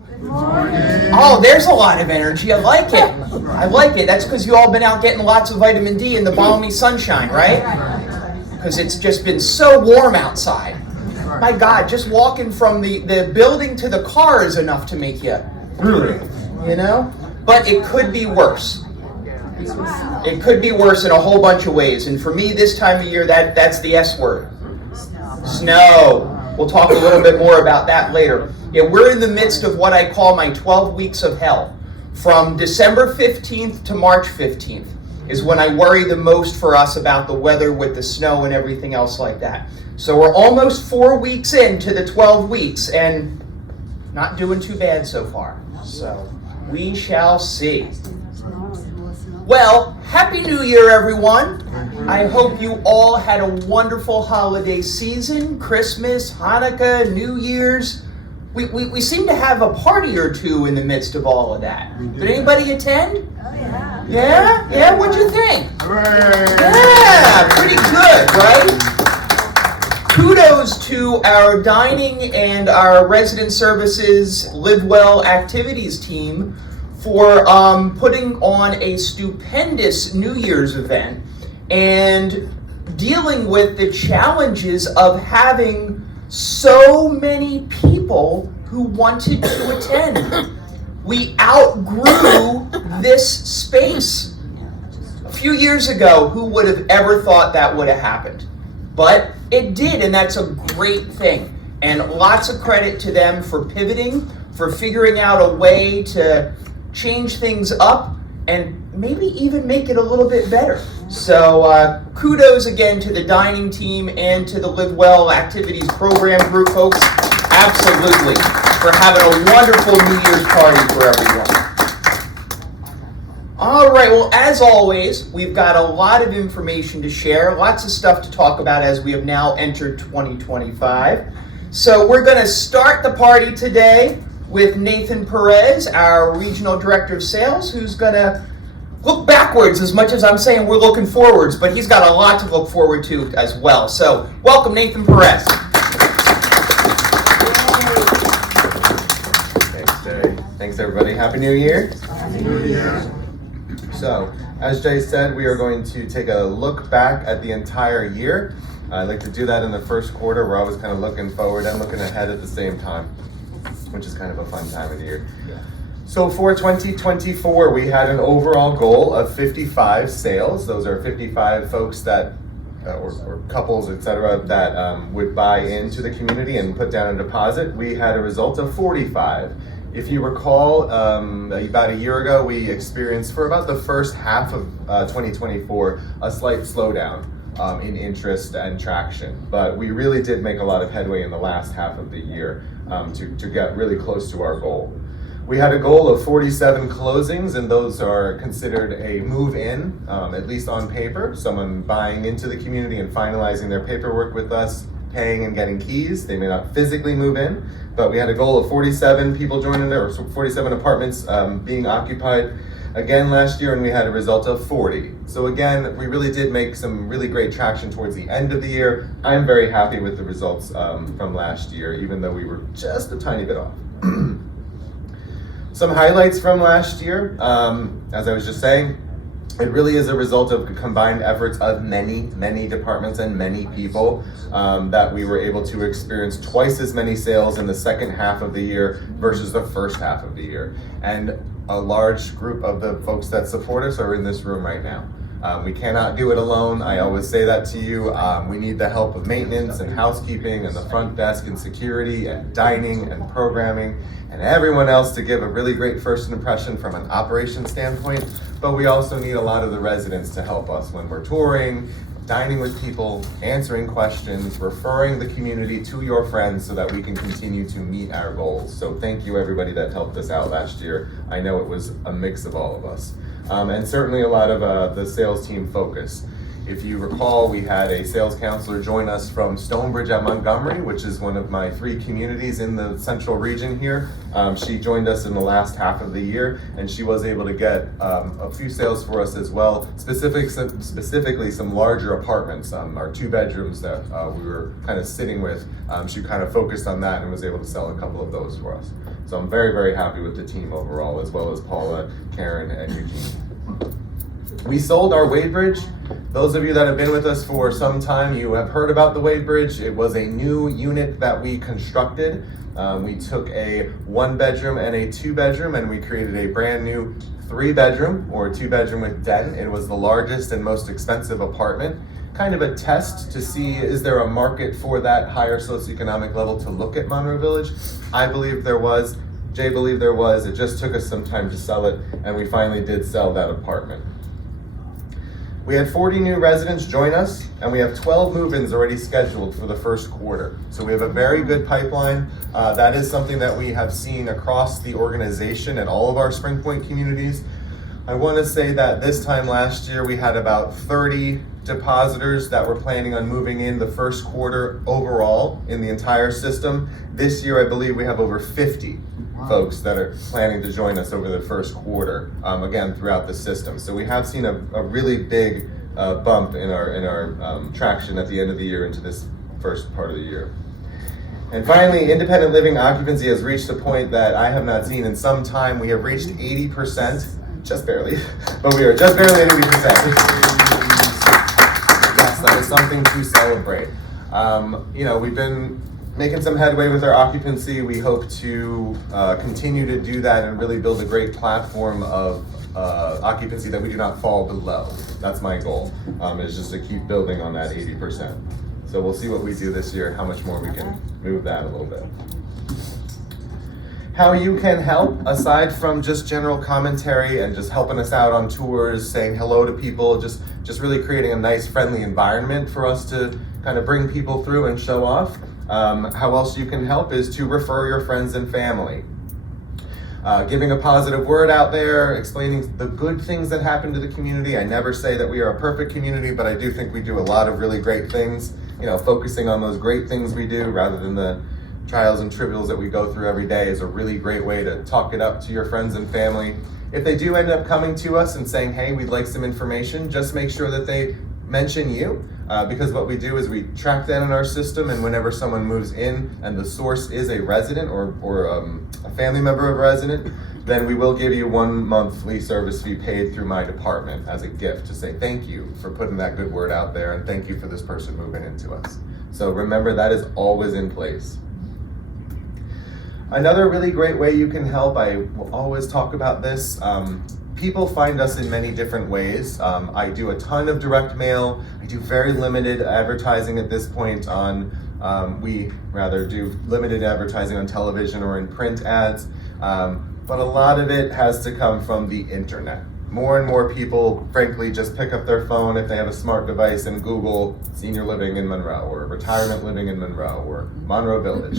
Oh, there's a lot of energy. I like it. I like it. That's because you all been out getting lots of vitamin D in the balmy sunshine, right? Because it's just been so warm outside. My God, just walking from the building to the car is enough to make you, you know? But it could be worse. It could be worse in a whole bunch of ways. And for me, this time of year, that's the S word. Snow. We'll talk a little bit more about that later. Yeah, we're in the midst of what I call my 12 weeks of hell. From December 15th to March 15th is when I worry the most for us about the weather with the snow and everything else like that. So we're almost 4 weeks into the 12 weeks and not doing too bad so far. So we shall see. Well, Happy New Year, everyone. I hope you all had a wonderful holiday season, Christmas, Hanukkah, New Year's. We seem to have a party or two in the midst of all of that. Did anybody attend? Oh, yeah. Yeah? Yeah? What'd you think? Yeah, pretty good, right? Kudos to our dining and our resident services Live Well activities team for putting on a stupendous New Year's event and dealing with the challenges of having so many people who wanted to attend. We outgrew this space. A few years ago, who would have ever thought that would have happened? But it did, and that's a great thing. And lots of credit to them for pivoting, for figuring out a way to change things up and maybe even make it a little bit better. So kudos again to the dining team and to the Live Well Activities Program group folks. Absolutely, for having a wonderful New Year's party for everyone. All right, well, as always, we've got a lot of information to share, lots of stuff to talk about as we have now entered 2025. So we're going to start the party today with Nathan Perez, our Regional Director of Sales, who's going to look backwards as much as I'm saying we're looking forwards, but he's got a lot to look forward to as well. So welcome, Nathan Perez. Thanks, Jay. Thanks, everybody. Happy New Year. Happy New Year. So, as Jay said, we are going to take a look back at the entire year. I like to do that in the first quarter. We're always kind of looking forward and looking ahead at the same time, which is kind of a fun time of the year. So for 2024, we had an overall goal of 55 sales. Those are 55 folks that, or couples, etc., that would buy into the community and put down a deposit. We had a result of 45. If you recall, about a year ago, we experienced for about the first half of 2024 a slight slowdown in interest and traction. But we really did make a lot of headway in the last half of the year to get really close to our goal. We had a goal of 47 closings, and those are considered a move-in, at least on paper. Someone buying into the community and finalizing their paperwork with us, paying and getting keys. They may not physically move in, but we had a goal of 47 people joining there, or 47 apartments being occupied again last year, and we had a result of 40. So again, we really did make some really great traction towards the end of the year. I'm very happy with the results from last year, even though we were just a tiny bit off. Some highlights from last year, as I was just saying, it really is a result of combined efforts of many departments and many people that we were able to experience twice as many sales in the second half of the year versus the first half of the year. And a large group of the folks that support us are in this room right now. We cannot do it alone. I always say that to you. We need the help of maintenance and housekeeping and the front desk and security and dining and programming and everyone else to give a really great first impression from an operations standpoint. But we also need a lot of the residents to help us when we're touring, dining with people, answering questions, referring the community to your friends so that we can continue to meet our goals. So thank you everybody that helped us out last year. I know it was a mix of all of us. And certainly a lot of the sales team focus. If you recall, we had a sales counselor join us from Stonebridge at Montgomery, which is one of my 3 communities in the central region here. She joined us in the last half of the year, and she was able to get a few sales for us as well, specifically some larger apartments, our 2 bedrooms that we were kind of sitting with. She kind of focused on that and was able to sell a couple of those for us. So I'm very, very happy with the team overall, as well as Paula, Karen, and Eugene. We sold our Wade Bridge. Those of you that have been with us for some time, you have heard about the Wade Bridge. It was a new unit that we constructed. We took a 1-bedroom and a 2-bedroom, and we created a brand new 3-bedroom or 2-bedroom with den. It was the largest and most expensive apartment. Kind of a test to see, is there a market for that higher socioeconomic level to look at Monroe Village? I believe there was. Jay believed there was. It just took us some time to sell it, and we finally did sell that apartment. We had 40 new residents join us, and we have 12 move-ins already scheduled for the first quarter. So we have a very good pipeline. That is something that we have seen across the organization at all of our Spring Point communities. I want to say that this time last year we had about 30 depositors that were planning on moving in the first quarter overall in the entire system. This year I believe we have over 50 folks that are planning to join us over the first quarter, again throughout the system. So we have seen a really big bump in our traction at the end of the year into this first part of the year. And finally, independent living occupancy has reached a point that I have not seen in some time. We have reached 80%. Just barely, but we are just barely at 80%. Yes, that is something to celebrate. We've been making some headway with our occupancy. We hope to continue to do that and really build a great platform of occupancy that we do not fall below. That's my goal, is just to keep building on that 80%. So we'll see what we do this year, how much more we can move that a little bit. How you can help, aside from just general commentary and just helping us out on tours, saying hello to people, just really creating a nice, friendly environment for us to kind of bring people through and show off. How else you can help is to refer your friends and family. Giving a positive word out there, explaining the good things that happen to the community. I never say that we are a perfect community, but I do think we do a lot of really great things. Focusing on those great things we do rather than the trials and trivials that we go through every day is a really great way to talk it up to your friends and family. If they do end up coming to us and saying, hey, we'd like some information, just make sure that they mention you, because what we do is we track that in our system, and whenever someone moves in and the source is a resident or a family member of a resident, then we will give you 1 monthly service fee paid through my department as a gift to say thank you for putting that good word out there and thank you for this person moving into us. So remember, that is always in place. Another really great way you can help, I will always talk about this, people find us in many different ways. I do a ton of direct mail. I do very limited advertising at this point on, we rather do limited advertising on television or in print ads, but a lot of it has to come from the internet. More and more people, frankly, just pick up their phone if they have a smart device and Google senior living in Monroe or retirement living in Monroe or Monroe Village.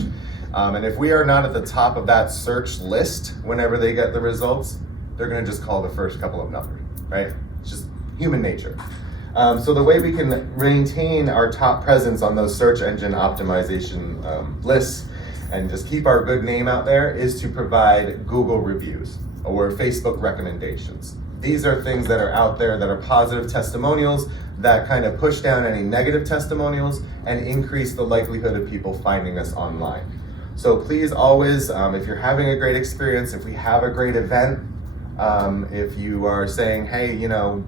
And if we are not at the top of that search list whenever they get the results, they're going to just call the first couple of numbers, right? It's just human nature. So the way we can maintain our top presence on those search engine optimization lists and just keep our good name out there is to provide Google reviews or Facebook recommendations. These are things that are out there that are positive testimonials that kind of push down any negative testimonials and increase the likelihood of people finding us online. So please always, if you're having a great experience, if we have a great event, if you are saying, hey,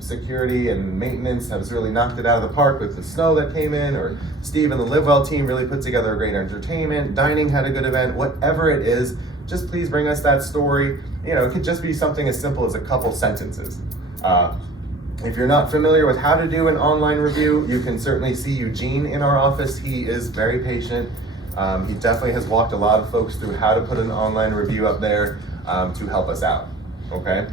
security and maintenance has really knocked it out of the park with the snow that came in, or Steve and the Live Well team really put together a great entertainment, dining had a good event, whatever it is, just please bring us that story. It could just be something as simple as a couple sentences. If you're not familiar with how to do an online review, you can certainly see Eugene in our office. He is very patient. He definitely has walked a lot of folks through how to put an online review up there to help us out, okay?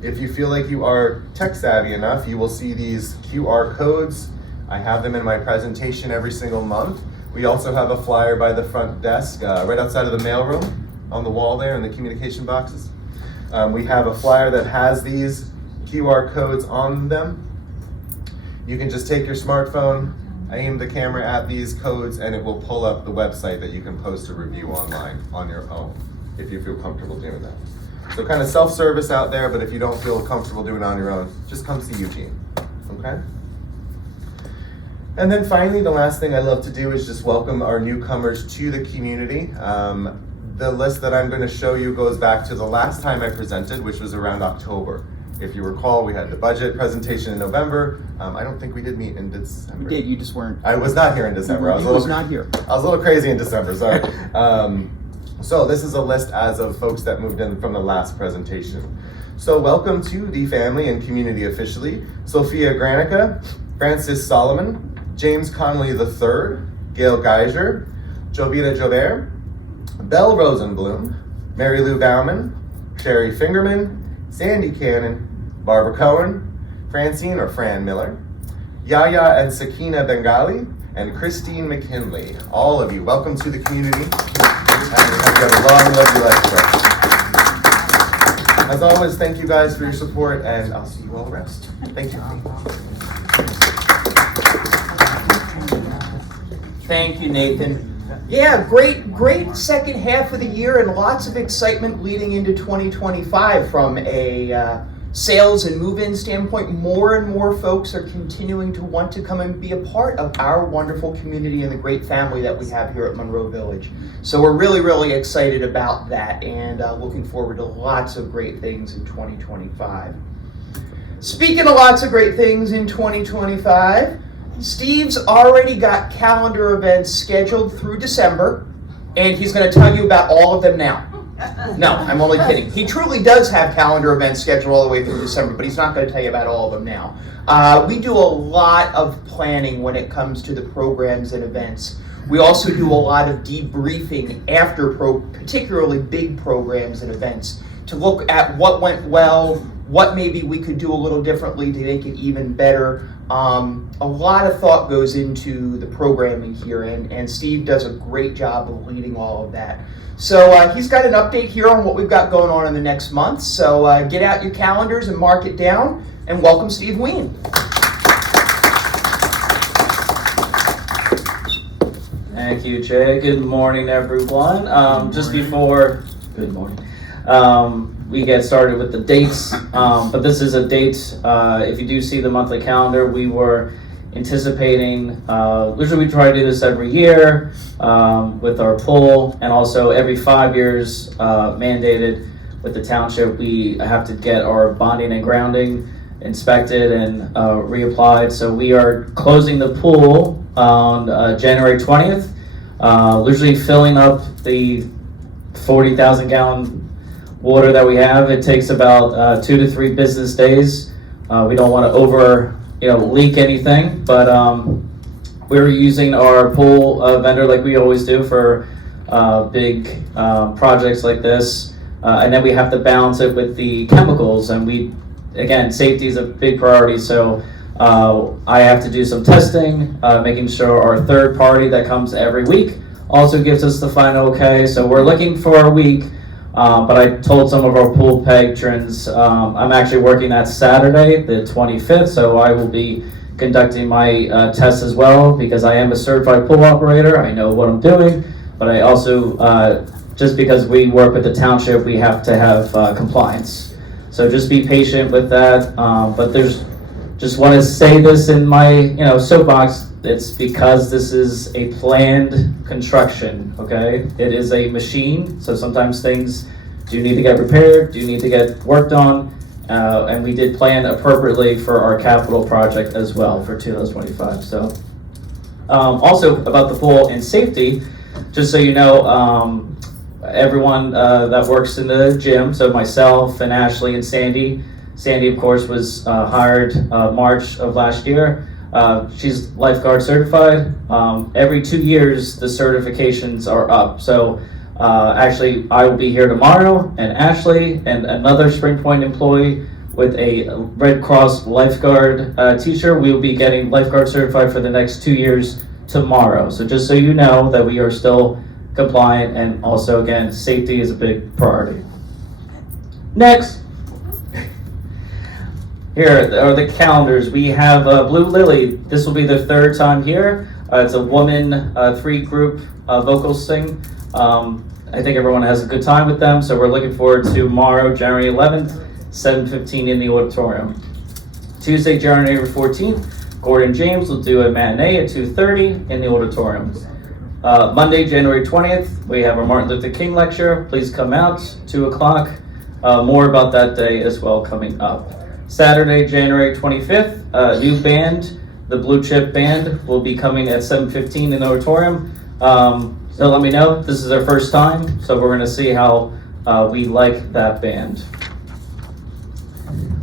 If you feel like you are tech savvy enough, you will see these QR codes. I have them in my presentation every single month. We also have a flyer by the front desk, right outside of the mailroom, on the wall there in the communication boxes. We have a flyer that has these QR codes on them. You can just take your smartphone, aim the camera at these codes, and it will pull up the website that you can post a review online on your own, if you feel comfortable doing that. So kind of self-service out there, but if you don't feel comfortable doing it on your own, just come see Eugene, okay? And then finally, the last thing I love to do is just welcome our newcomers to the community. The list that I'm going to show you goes back to the last time I presented, which was around October. If you recall, we had the budget presentation in November. I don't think we did meet in December. We did, you just weren't. I was not here in December. I was not here. I was a little crazy in December, sorry. So this is a list as of folks that moved in from the last presentation. So welcome to the family and community officially. Sophia Granica, Francis Solomon, James Connolly III, Gail Geiger, Jovita Jobert, Belle Rosenblum, Mary Lou Bauman, Sherry Fingerman, Sandy Cannon, Barbara Cohen, Francine or Fran Miller, Yaya and Sakina Bengali, and Christine McKinley. All of you, welcome to the community. And have you a long, lovely life with us. As always, thank you guys for your support, and I'll see you all the rest. Thank you. Thank you, Nathan. Yeah, great second half of the year and lots of excitement leading into 2025 from a sales and move-in standpoint. More and more folks are continuing to want to come and be a part of our wonderful community and the great family that we have here at Monroe Village. So we're really excited about that and looking forward to lots of great things in 2025. Speaking of lots of great things in 2025, Steve's already got calendar events scheduled through December, and he's going to tell you about all of them now. No, I'm only kidding. He truly does have calendar events scheduled all the way through December, but he's not going to tell you about all of them now. We do a lot of planning when it comes to the programs and events. We also do a lot of debriefing after particularly big programs and events to look at what went well, what maybe we could do a little differently to make it even better. A lot of thought goes into the programming here, and Steve does a great job of leading all of that. So he's got an update here on what we've got going on in the next month. So get out your calendars and mark it down, and welcome Steve Ween. Thank you, Jay. Good morning, everyone. Good morning. We get started with the dates, but this is a date, if you do see the monthly calendar, we were anticipating, usually we try to do this every year with our pool, and also every 5 years mandated with the township, we have to get our bonding and grounding inspected and reapplied. So we are closing the pool on January 20th, usually filling up the 40,000 gallon water that we have. It takes about 2 to 3 business days. We don't want to leak anything, but we're using our pool vendor like we always do for big projects like this, and then we have to balance it with the chemicals, and again, safety is a big priority, so I have to do some testing, making sure our third party that comes every week also gives us the final okay. So we're looking for a week. But I told some of our pool patrons I'm actually working that Saturday, the 25th, so I will be conducting my tests as well, because I am a certified pool operator. I know what I'm doing, but I also, just because we work with the township, we have to have compliance. So just be patient with that. But just want to say this in my soapbox. It's because this is a planned construction, okay? It is a machine, so sometimes things do need to get repaired, do need to get worked on, and we did plan appropriately for our capital project as well for 2025. So, also about the pool and safety, just so you know, everyone that works in the gym, so myself and Ashley and Sandy, of course, was hired March of last year. She's lifeguard certified. Every 2 years, the certifications are up. So actually, I will be here tomorrow, and Ashley and another Spring Point employee with a Red Cross lifeguard teacher, we will be getting lifeguard certified for the next 2 years tomorrow. So just so you know that we are still compliant, and also, again, safety is a big priority. Next. Here are the calendars. We have Blue Lily. This will be their third time here. It's a woman 3-group vocal sing. I think everyone has a good time with them, so we're looking forward to tomorrow, January 11th, 7:15 in the auditorium. Tuesday, January 14th, Gordon James will do a matinee at 2:30 in the auditorium. Monday, January 20th, we have our Martin Luther King lecture. Please come out, 2 o'clock. More about that day as well coming up. Saturday, January 25th, new band, the Blue Chip Band, will be coming at 7:15 in the auditorium. So let me know, this is their first time, so we're gonna see how we like that band.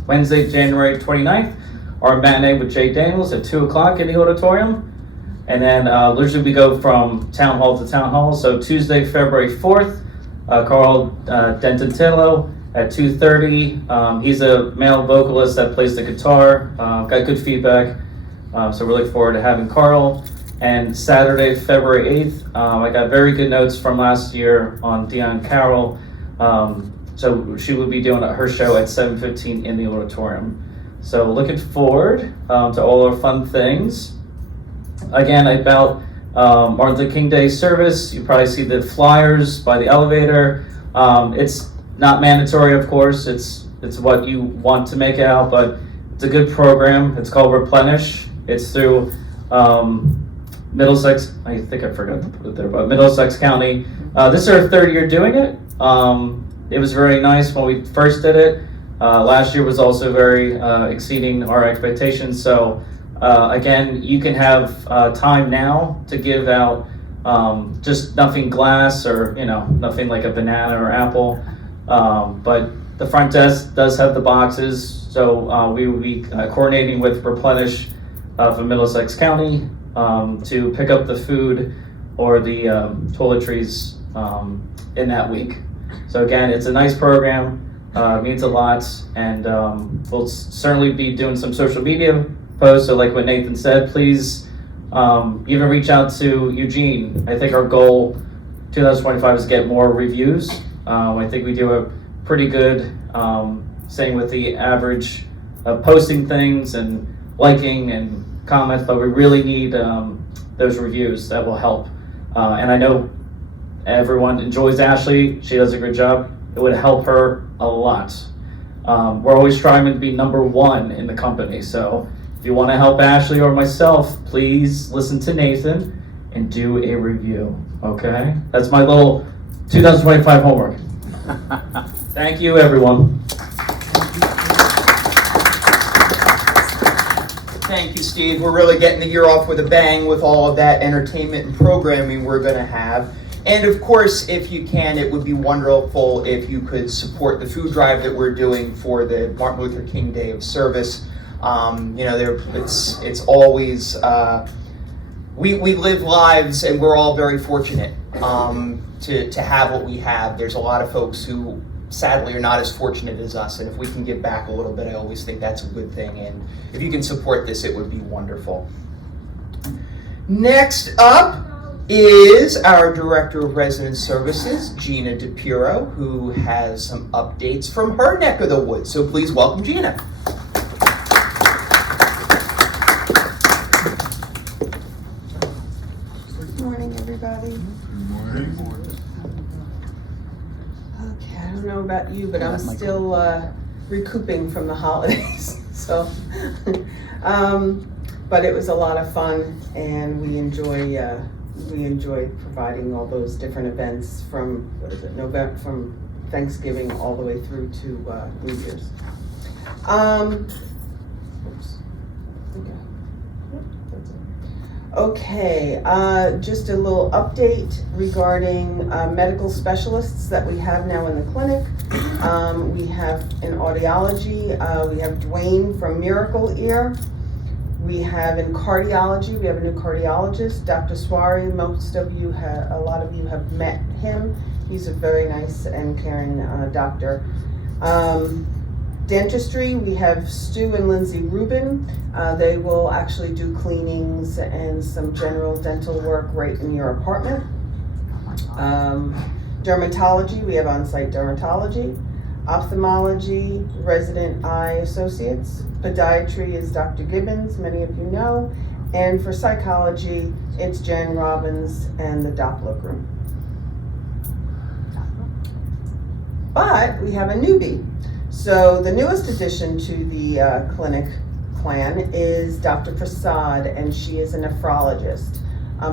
Wednesday, January 29th, our matinee with Jay Daniels at 2 o'clock in the auditorium. And then usually we go from town hall to town hall. So Tuesday, February 4th, Carl Dentontillo at 2:30. He's a male vocalist that plays the guitar. Got good feedback. So we're looking forward to having Carl. And Saturday, February 8th, I got very good notes from last year on Dion Carroll. So she will be doing her show at 7:15 in the auditorium. So looking forward to all our fun things. Again, about Martin Luther King Day service, you probably see the flyers by the elevator. It's not mandatory, of course. It's what you want to make it out, but it's a good program. It's called Replenish. It's through Middlesex. I think I forgot to put it there, but Middlesex County. This is our 3rd year doing it. It was very nice when we first did it. Last year was also very exceeding our expectations. So again, you can have time now to give out just nothing glass or nothing like a banana or apple. But the front desk does have the boxes, so we will be coordinating with Replenish from Middlesex County to pick up the food or the toiletries in that week. So again, it's a nice program, means a lot, and we'll certainly be doing some social media posts. So like what Nathan said, please even reach out to Eugene. I think our goal 2025 is to get more reviews. I think we do a pretty good same with the average of posting things and liking and comments, but we really need those reviews. That will help. And I know everyone enjoys Ashley. She does a good job. It would help her a lot. We're always striving to be number 1 in the company. So if you want to help Ashley or myself, please listen to Nathan and do a review. Okay? That's my little 2025 homework. Thank you, everyone. Thank you, Steve. We're really getting the year off with a bang with all of that entertainment and programming we're going to have. And of course, if you can, it would be wonderful if you could support the food drive that we're doing for the Martin Luther King Day of Service. It's always, we live lives and we're all very fortunate to have what we have. There's a lot of folks who sadly are not as fortunate as us, and if we can give back a little bit, I always think that's a good thing, and if you can support this, it would be wonderful. Next up is our Director of Resident Services, Gina DePiro, who has some updates from her neck of the woods, so please welcome Gina. Good morning, everybody. Good morning. Okay, I don't know about you, but I'm still recouping from the holidays. So, but it was a lot of fun, and we enjoyed providing all those different events from November, from Thanksgiving all the way through to New Year's. Okay, just a little update regarding medical specialists that we have now in the clinic. We have in audiology, we have Dwayne from Miracle Ear. We have in cardiology, we have a new cardiologist, Dr. Swari. A lot of you have met him. He's a very nice and caring doctor. Dentistry, we have Stu and Lindsay Rubin. They will actually do cleanings and some general dental work right in your apartment. Dermatology, we have on-site dermatology. Ophthalmology, Resident Eye Associates. Podiatry is Dr. Gibbons, many of you know. And for psychology, it's Jan Robbins and the Doppler Group. But we have a newbie. So the newest addition to the clinic clan is Dr. Prasad, and she is a nephrologist.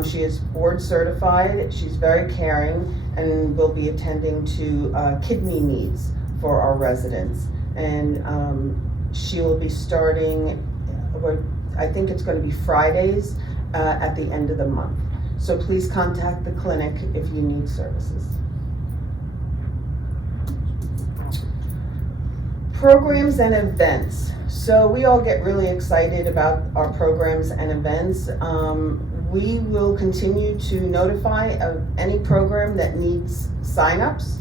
She is board certified, she's very caring, and will be attending to kidney needs for our residents. And she will be starting, I think it's going to be Fridays at the end of the month. So please contact the clinic if you need services. Programs and events. So we all get really excited about our programs and events. We will continue to notify of any program that needs signups.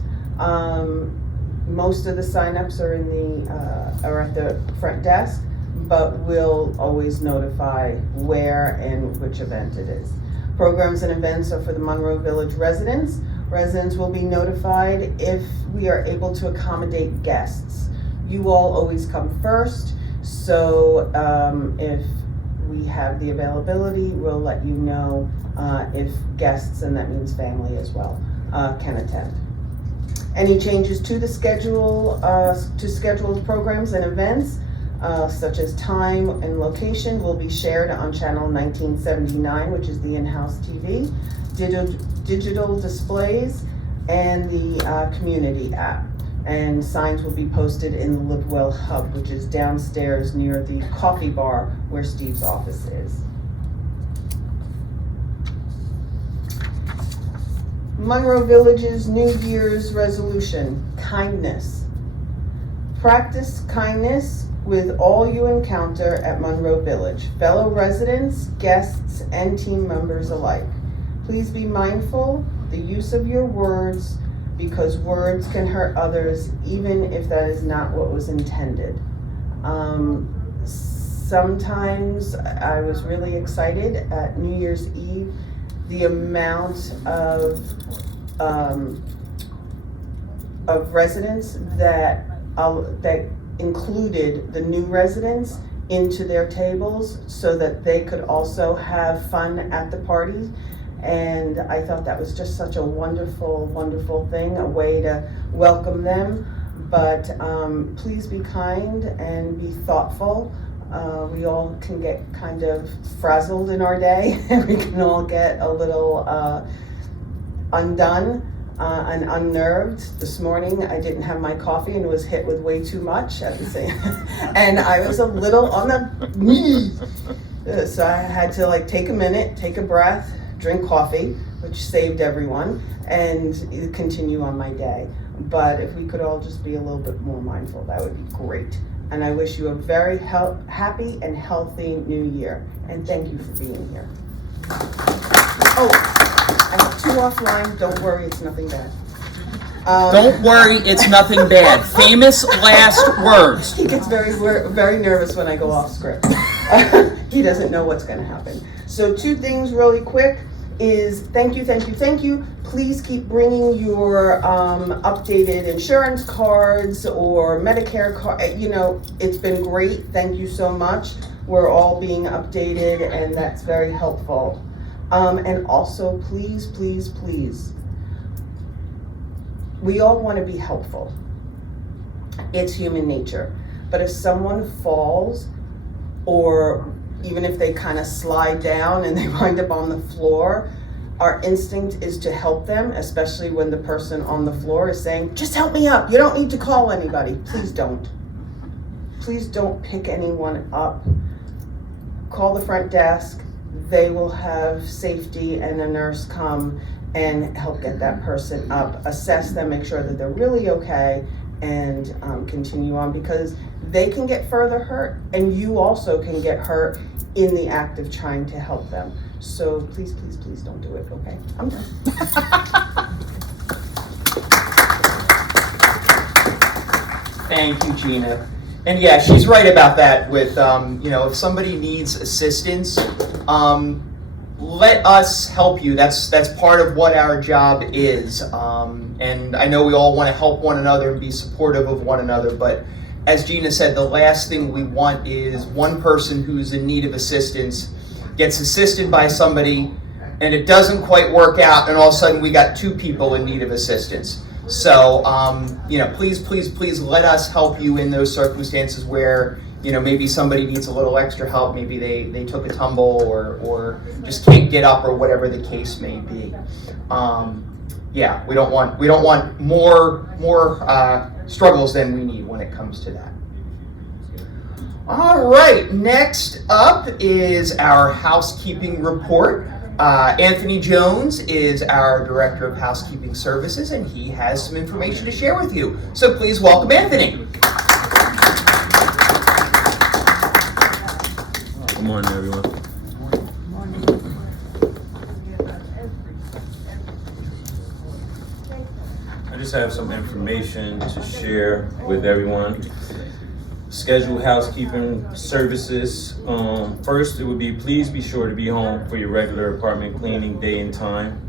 Most of the signups are are at the front desk, but we'll always notify where and which event it is. Programs and events are for the Monroe Village residents. Residents will be notified if we are able to accommodate guests. You all always come first, so if we have the availability, we'll let you know if guests, and that means family as well, can attend. Any changes to the schedule, to scheduled programs and events, such as time and location, will be shared on channel 1979, which is the in-house TV, digital displays, and the community app. And signs will be posted in the Livewell Hub, which is downstairs near the coffee bar where Steve's office is. Monroe Village's New Year's resolution, kindness. Practice kindness with all you encounter at Monroe Village, fellow residents, guests, and team members alike. Please be mindful the use of your words, because words can hurt others even if that is not what was intended. Sometimes I was really excited at New Year's Eve, the amount of residents that included the new residents into their tables so that they could also have fun at the party. And I thought that was just such a wonderful, wonderful thing, a way to welcome them. But please be kind and be thoughtful. We all can get kind of frazzled in our day, and we can all get a little undone and unnerved. This morning I didn't have my coffee and was hit with way too much at the same and I was a little on the knees. So I had to take a minute, take a breath, drink coffee, which saved everyone, and continue on my day. But if we could all just be a little bit more mindful, that would be great. And I wish you a very happy and healthy new year. And thank you for being here. Oh, I have 2 offline. Don't worry, it's nothing bad. Don't worry, it's nothing bad. Famous last words. He gets very nervous when I go off script. He doesn't know what's going to happen. So 2 things really quick is thank you. Please keep bringing your updated insurance cards or Medicare card. It's been great. Thank you so much. We're all being updated, and that's very helpful. And also, please, we all want to be helpful. It's human nature. But if someone falls, or even if they kind of slide down and they wind up on the floor, our instinct is to help them, especially when the person on the floor is saying, just help me up, you don't need to call anybody. Please don't. Please don't pick anyone up. Call the front desk. They will have safety and a nurse come and help get that person up, assess them, make sure that they're really okay, and continue on, because they can get further hurt, and you also can get hurt in the act of trying to help them. So please don't do it, okay? I'm done. Thank you, Gina. And yeah, she's right about that with, if somebody needs assistance, let us help you. That's part of what our job is. And I know we all want to help one another and be supportive of one another, but as Gina said, the last thing we want is one person who's in need of assistance gets assisted by somebody and it doesn't quite work out, and all of a sudden we got two people in need of assistance. So, please let us help you in those circumstances where, maybe somebody needs a little extra help. Maybe they took a tumble or just can't get up, or whatever the case may be. We don't want more struggles than we need when it comes to that. All right, next up is our housekeeping report. Anthony Jones is our Director of Housekeeping Services, and he has some information to share with you. So please welcome Anthony. Good morning, everyone. I just have some information to share with everyone. Scheduled housekeeping services. First, it would be, please be sure to be home for your regular apartment cleaning day and time.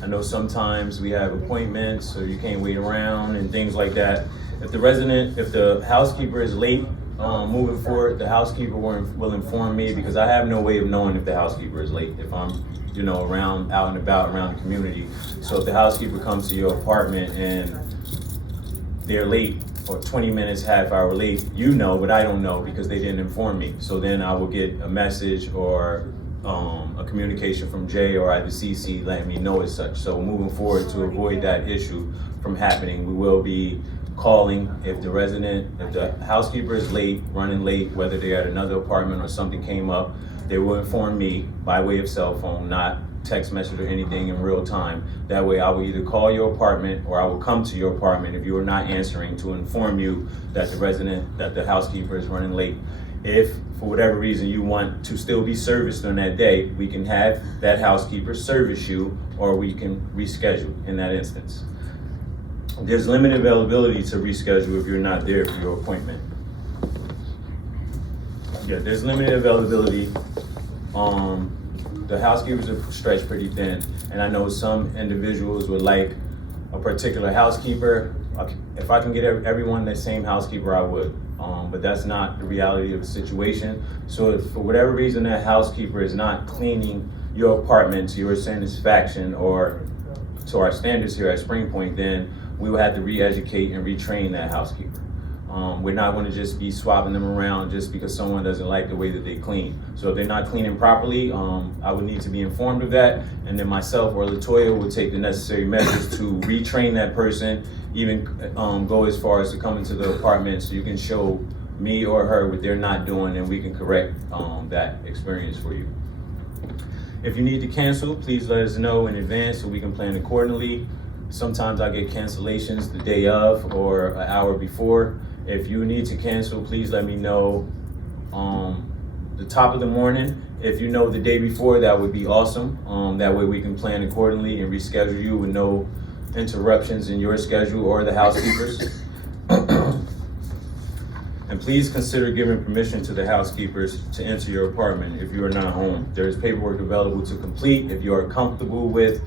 I know sometimes we have appointments or you can't wait around and things like that. If the housekeeper is late, moving forward, the housekeeper will inform me, because I have no way of knowing if the housekeeper is late if I'm around, out and about around the community. So if the housekeeper comes to your apartment and they're late, or 20 minutes, half hour late, but I don't know because they didn't inform me. So then I will get a message or a communication from Jay or either CC letting me know as such. So moving forward, to avoid that issue from happening, we will be calling if the housekeeper is late, running late, whether they're at another apartment or something came up, they will inform me by way of cell phone, not text message or anything in real time. That way I will either call your apartment or I will come to your apartment if you are not answering, to inform you that the housekeeper is running late. If for whatever reason you want to still be serviced on that day, we can have that housekeeper service you, or we can reschedule in that instance. There's limited availability to reschedule if you're not there for your appointment. Yeah, there's limited availability. The housekeepers are stretched pretty thin, and I know some individuals would like a particular housekeeper. If I can get everyone the same housekeeper, I would, but that's not the reality of the situation. So if for whatever reason that housekeeper is not cleaning your apartment to your satisfaction or to our standards here at Spring Point, then we will have to re-educate and retrain that housekeeper. We're not going to just be swapping them around just because someone doesn't like the way that they clean. So if they're not cleaning properly, I would need to be informed of that, and then myself or Latoya will take the necessary measures to retrain that person, even go as far as to come into the apartment so you can show me or her what they're not doing, and we can correct that experience for you. If you need to cancel, please let us know in advance so we can plan accordingly. Sometimes I get cancellations the day of or an hour before. If you need to cancel, please let me know the top of the morning. If you know the day before, that would be awesome. That way we can plan accordingly and reschedule you with no interruptions in your schedule or the housekeepers. And please consider giving permission to the housekeepers to enter your apartment if you are not home. There is paperwork available to complete. If you are comfortable with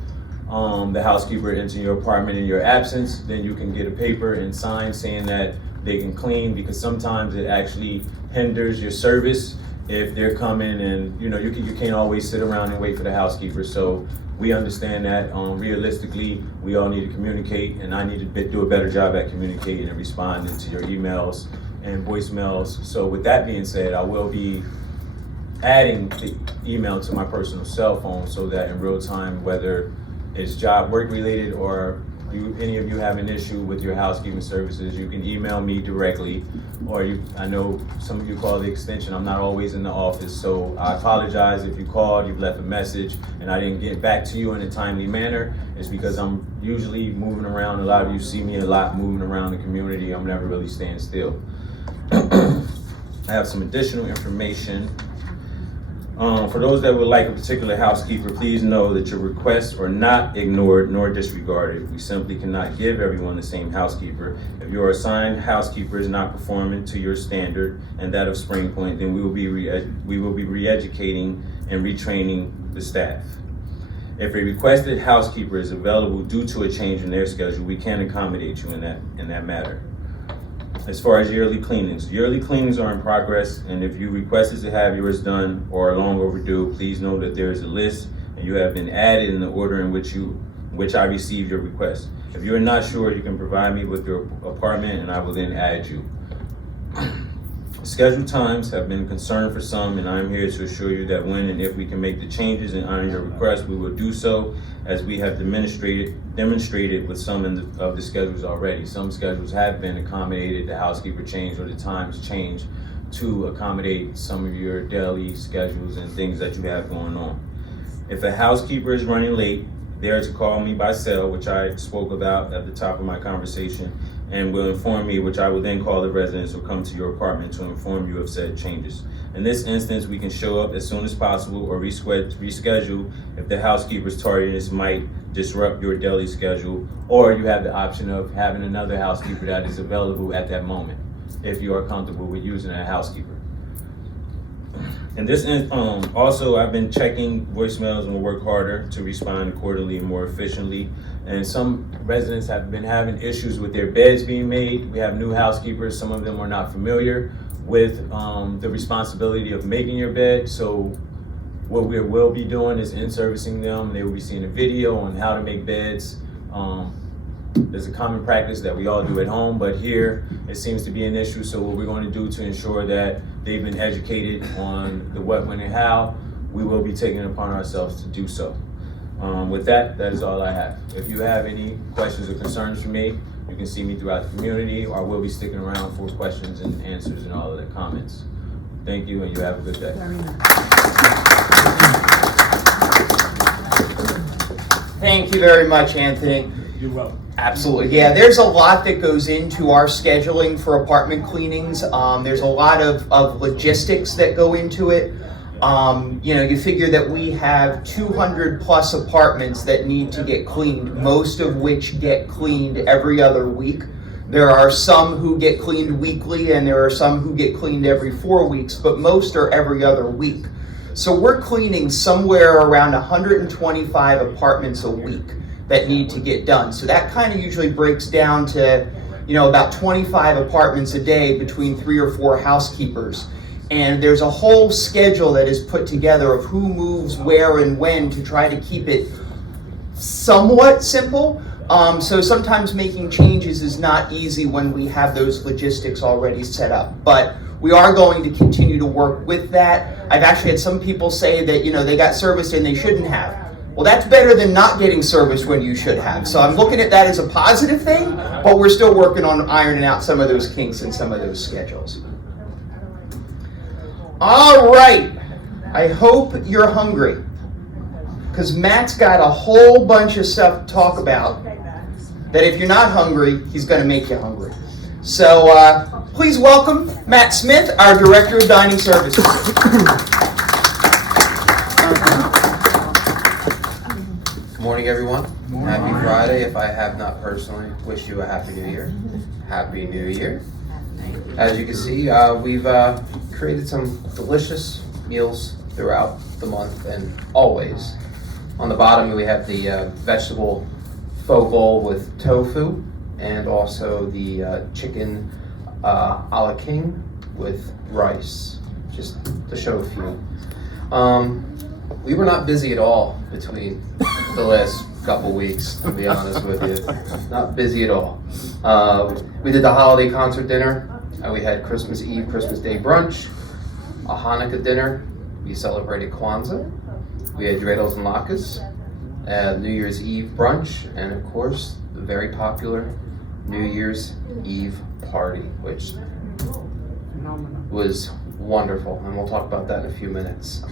the housekeeper entering your apartment in your absence, then you can get a paper and sign saying that they can clean, because sometimes it actually hinders your service if they're coming, and you can't always sit around and wait for the housekeeper. So we understand that. Realistically, we all need to communicate, and I need to do a better job at communicating and responding to your emails and voicemails. So with that being said, I will be adding the email to my personal cell phone so that in real time, whether it's job work related or any of you have an issue with your housekeeping services, you can email me directly, or I know some of you call the extension. I'm not always in the office, so I apologize if you called, you've left a message, and I didn't get back to you in a timely manner. It's because I'm usually moving around. A lot of you see me a lot moving around the community. I'm never really staying still. I have some additional information. For those that would like a particular housekeeper, please know that your requests are not ignored nor disregarded. We simply cannot give everyone the same housekeeper. If your assigned housekeeper is not performing to your standard and that of Spring Point, then we will be re-educating and retraining the staff. If a requested housekeeper is available due to a change in their schedule, we can accommodate you in that matter. As far as yearly cleanings are in progress, and if you requested to have yours done or are long overdue, please know that there is a list and you have been added in the order in which I received your request. If you are not sure, you can provide me with your apartment and I will then add you. Scheduled times have been a concern for some, and I'm here to assure you that when and if we can make the changes and honor your request, we will do so, as we have demonstrated with some of the schedules already. Some schedules have been accommodated, the housekeeper changed or the times changed to accommodate some of your daily schedules and things that you have going on. If a housekeeper is running late, they are to call me by cell, which I spoke about at the top of my conversation, and will inform me, which I will then call the residents or come to your apartment to inform you of said changes. In this instance, we can show up as soon as possible or reschedule if the housekeeper's tardiness might disrupt your daily schedule, or you have the option of having another housekeeper that is available at that moment, if you are comfortable with using a housekeeper. And this also, I've been checking voicemails and will work harder to respond accordingly and more efficiently. And some residents have been having issues with their beds being made. We have new housekeepers. Some of them are not familiar with the responsibility of making your bed. So what we will be doing is in-servicing them. They will be seeing a video on how to make beds. There's a common practice that we all do at home, but here it seems to be an issue. So what we're going to do to ensure that they've been educated on the what, when, and how, we will be taking it upon ourselves to do so. With that is all I have. If you have any questions or concerns for me, you can see me throughout the community, or I will be sticking around for questions and answers and all of the comments. Thank you, and you have a good day. Thank you very much, Anthony. You're welcome. Absolutely. Yeah, there's a lot that goes into our scheduling for apartment cleanings. There's a lot of logistics that go into it. You figure that we have 200 plus apartments that need to get cleaned, most of which get cleaned every other week. There are some who get cleaned weekly and there are some who get cleaned every 4 weeks, but most are every other week. So we're cleaning somewhere around 125 apartments a week that need to get done. So that kind of usually breaks down to, about 25 apartments a day between 3 or 4 housekeepers. And there's a whole schedule that is put together of who moves where and when to try to keep it somewhat simple. So sometimes making changes is not easy when we have those logistics already set up. But we are going to continue to work with that. I've actually had some people say that, they got serviced and they shouldn't have. Well, that's better than not getting serviced when you should have. So I'm looking at that as a positive thing, but we're still working on ironing out some of those kinks and some of those schedules. All right, I hope you're hungry, because Matt's got a whole bunch of stuff to talk about that if you're not hungry, he's going to make you hungry. So please welcome Matt Smith, our Director of Dining Services. Good morning, everyone. Happy Friday. If I have not personally wished you a Happy New Year. Happy New Year. As you can see, we've created some delicious meals throughout the month and always. On the bottom, we have the vegetable pho bowl with tofu and also the chicken a la king with rice, just to show a few. We were not busy at all between the last couple weeks, to be honest with you. Not busy at all. We did the holiday concert dinner. We had Christmas Eve, Christmas Day brunch, a Hanukkah dinner. We celebrated Kwanzaa. We had dreidels and latkes, New Year's Eve brunch, and of course, the very popular New Year's Eve party, which was wonderful, and we'll talk about that in a few minutes.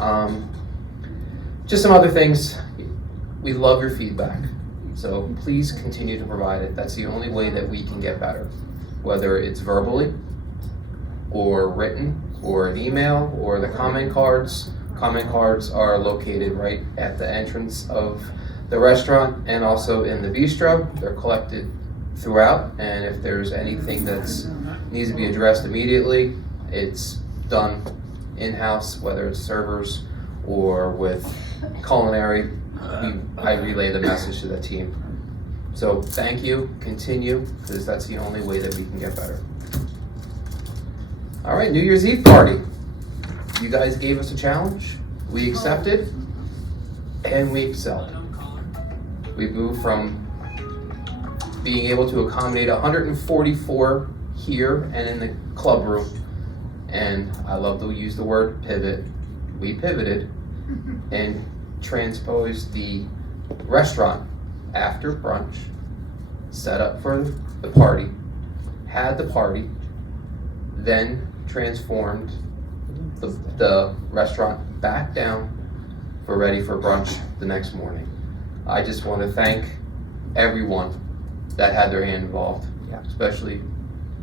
Just some other things. We love your feedback, so please continue to provide it. That's the only way that we can get better, whether it's verbally or written or an email or the comment cards. Comment cards are located right at the entrance of the restaurant and also in the bistro. They're collected throughout, and if there's anything that's needs to be addressed immediately, it's done in-house, whether it's servers or with culinary, I relay the message to the team. So thank you, continue, because that's the only way that we can get better. All right, New Year's Eve party. You guys gave us a challenge, we accepted, and we excelled. We moved from being able to accommodate 144 here and in the club room, and I love to use the word pivot. We pivoted and transposed the restaurant after brunch, set up for the party, had the party, then transformed the restaurant back down for ready for brunch the next morning. I just want to thank everyone that had their hand involved, especially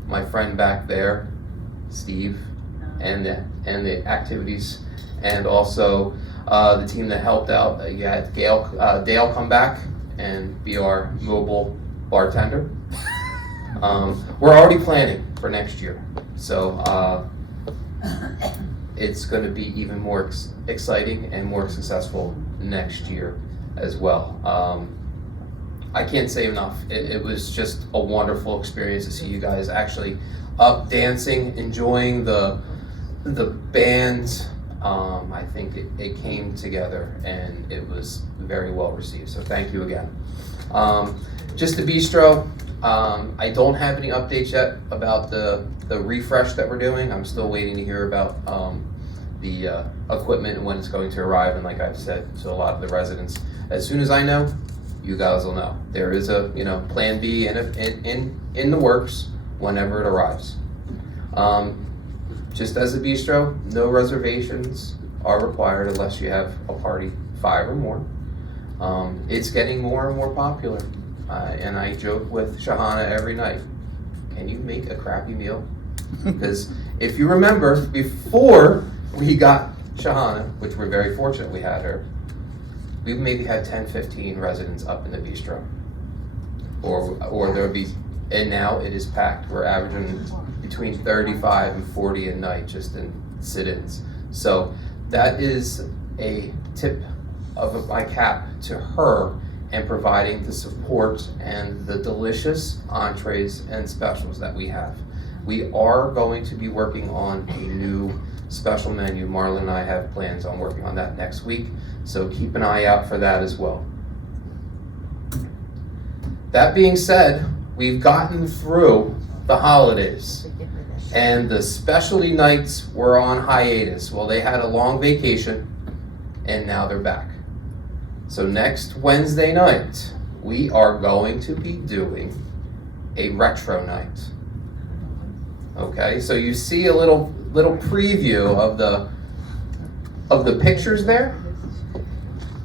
my friend back there, Steve, and the activities, and also the team that helped out. You had Dale come back and be our mobile bartender. We're already planning for next year, so it's going to be even more exciting and more successful next year as well. I can't say enough. It was just a wonderful experience to see you guys actually up dancing, enjoying the bands. I think it came together and it was very well received. So thank you again. Just the bistro. I don't have any updates yet about the refresh that we're doing. I'm still waiting to hear about the equipment and when it's going to arrive. And like I've said to a lot of the residents, as soon as I know, you guys will know. There is a plan B in the works whenever it arrives. Just as a bistro, no reservations are required unless you have a party 5 or more. It's getting more and more popular. And I joke with Shahana every night, can you make a crappy meal? Because if you remember, before we got Shahana, which we're very fortunate we had her, we maybe had 10, 15 residents up in the bistro. Or there'll be, and now it is packed. We're averaging between 35 and 40 a night just in sit-ins. So that is a tip of my cap to her and providing the support and the delicious entrees and specials that we have. We are going to be working on a new special menu. Marlon and I have plans on working on that next week, so keep an eye out for that as well. That being said, we've gotten through the holidays and the specialty nights were on hiatus. Well, they had a long vacation and now they're back. So next Wednesday night, we are going to be doing a retro night. Okay, so you see a little preview of the pictures there.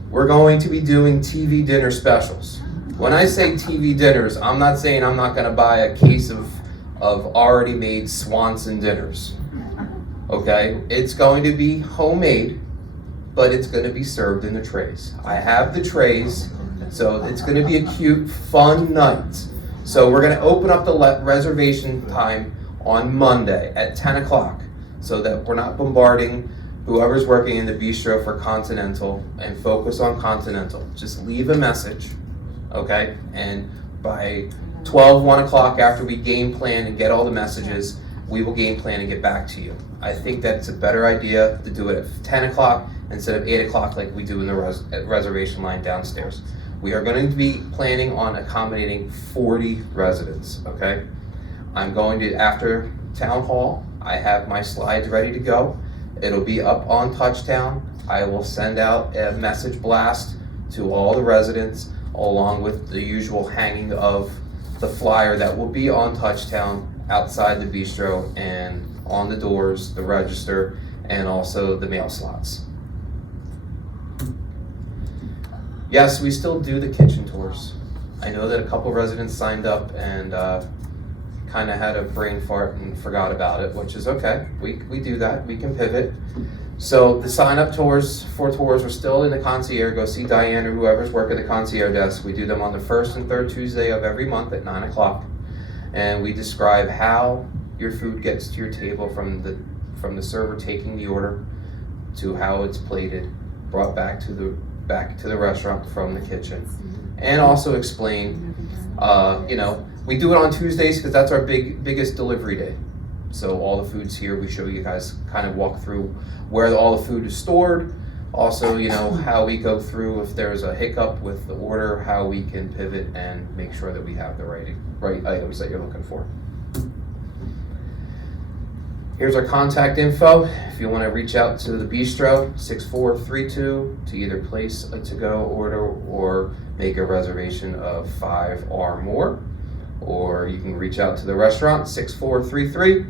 We're going to be doing TV dinner specials. When I say TV dinners, I'm not saying I'm not going to buy a case of already made Swanson dinners. Okay, it's going to be homemade, but it's going to be served in the trays. I have the trays, so it's going to be a cute, fun night. So we're going to open up the reservation time on Monday at 10 o'clock so that we're not bombarding whoever's working in the bistro for Continental, and focus on Continental. Just leave a message, okay? And by 12, 1 o'clock, after we game plan and get all the messages, we will game plan and get back to you. I think that it's a better idea to do it at 10 o'clock instead of 8 o'clock like we do in the reservation line downstairs. We are going to be planning on accommodating 40 residents, okay? I'm going to, after town hall, I have my slides ready to go. It'll be up on Touchtown. I will send out a message blast to all the residents along with the usual hanging of the flyer that will be on Touchtown outside the bistro and on the doors, the register, and also the mail slots. Yes, we still do the kitchen tours. I know that a couple residents signed up and kind of had a brain fart and forgot about it, which is okay. We do that. We can pivot. So the sign-up tours are still in the concierge. Go see Diane or whoever's working the concierge desk. We do them on the first and third Tuesday of every month at 9 o'clock. And we describe how your food gets to your table from the server taking the order to how it's plated brought back to the restaurant from the kitchen, and also explain, we do it on Tuesdays because that's our biggest delivery day. So all the food's here. We show you guys, kind of walk through where all the food is stored. Also, how we go through if there's a hiccup with the order, how we can pivot and make sure that we have the right items that you're looking for. Here's our contact info. If you want to reach out to the bistro, 6432, to either place a to-go order or make a reservation of 5 or more. Or you can reach out to the restaurant, 6433,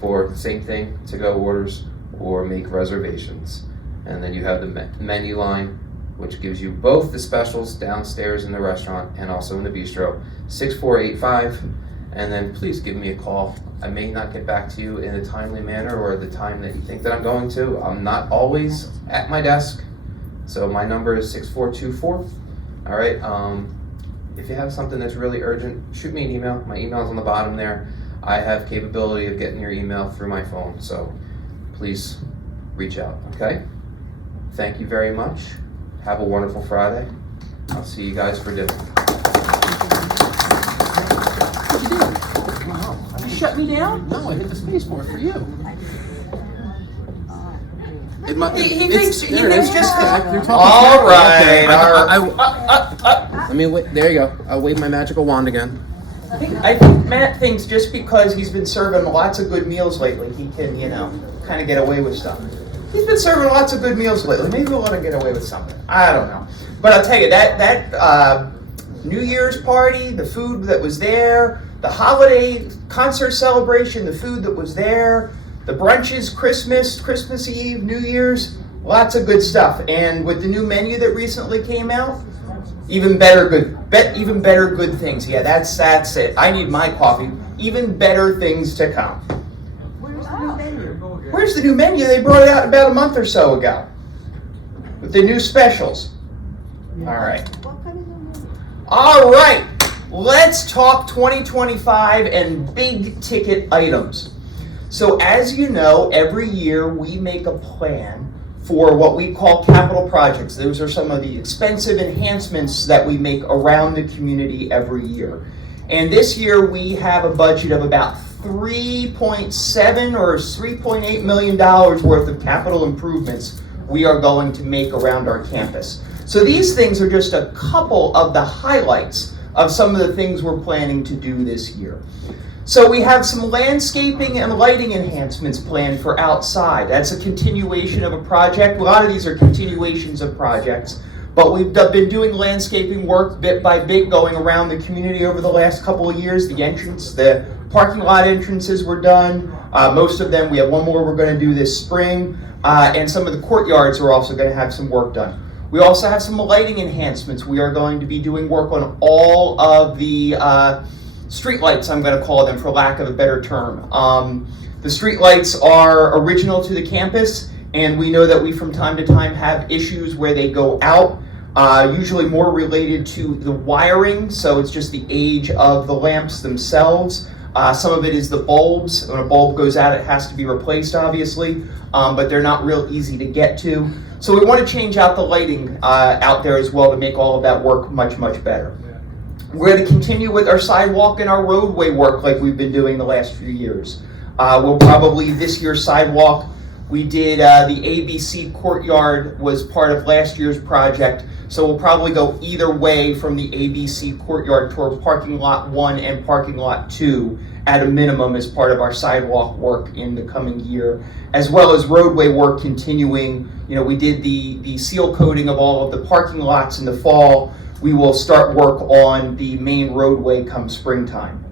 for the same thing, to-go orders or make reservations. And then you have the menu line, which gives you both the specials downstairs in the restaurant and also in the bistro, 6485. And then please give me a call. I may not get back to you in a timely manner or the time that you think that I'm going to. I'm not always at my desk. So my number is 6424. All right. If you have something that's really urgent, shoot me an email. My email's on the bottom there. I have capability of getting your email through my phone. So please reach out. Okay. Thank you very much. Have a wonderful Friday. I'll see you guys for dinner. You shut me down? No, I hit the space bar for you. He thinks just. You're talking All right. Let me wait. There you go. I'll wave my magical wand again. I think Matt thinks just because he's been serving lots of good meals lately, he can, kind of get away with stuff. He's been serving lots of good meals lately. Maybe we'll let him get away with something. I don't know. But I'll tell you, that New Year's party, the food that was there, the holiday concert celebration, the food that was there, the brunches, Christmas Eve, New Year's, lots of good stuff. And with the new menu that recently came out, even better good things. Yeah, that's it. I need my coffee. Even better things to come. Where's the new menu? They brought it out about a month or so ago with the new specials. All right. All right. Let's talk 2025 and big ticket items. So as you know, every year we make a plan for what we call capital projects. Those are some of the expensive enhancements that we make around the community every year. And this year we have a budget of about $3.7 or $3.8 million worth of capital improvements we are going to make around our campus. So these things are just a couple of the highlights of some of the things we're planning to do this year. So we have some landscaping and lighting enhancements planned for outside. That's a continuation of a project. A lot of these are continuations of projects, but we've been doing landscaping work bit by bit going around the community over the last couple of years. The parking lot entrances were done. Most of them, we have one more we're going to do this spring, and some of the courtyards are also going to have some work done. We also have some lighting enhancements. We are going to be doing work on all of the street lights, I'm going to call them for lack of a better term. The street lights are original to the campus, and we know that we from time to time have issues where they go out, usually more related to the wiring, so it's just the age of the lamps themselves. Some of it is the bulbs. When a bulb goes out, it has to be replaced, obviously, but they're not real easy to get to. So we want to change out the lighting out there as well to make all of that work much, much better. We're going to continue with our sidewalk and our roadway work like we've been doing the last few years. We'll probably, this year's sidewalk, we did the ABC Courtyard was part of last year's project, so we'll probably go either way from the ABC Courtyard toward parking lot 1 and parking lot 2 at a minimum as part of our sidewalk work in the coming year, as well as roadway work continuing. We did the seal coating of all of the parking lots in the fall. We will start work on the main roadway come springtime.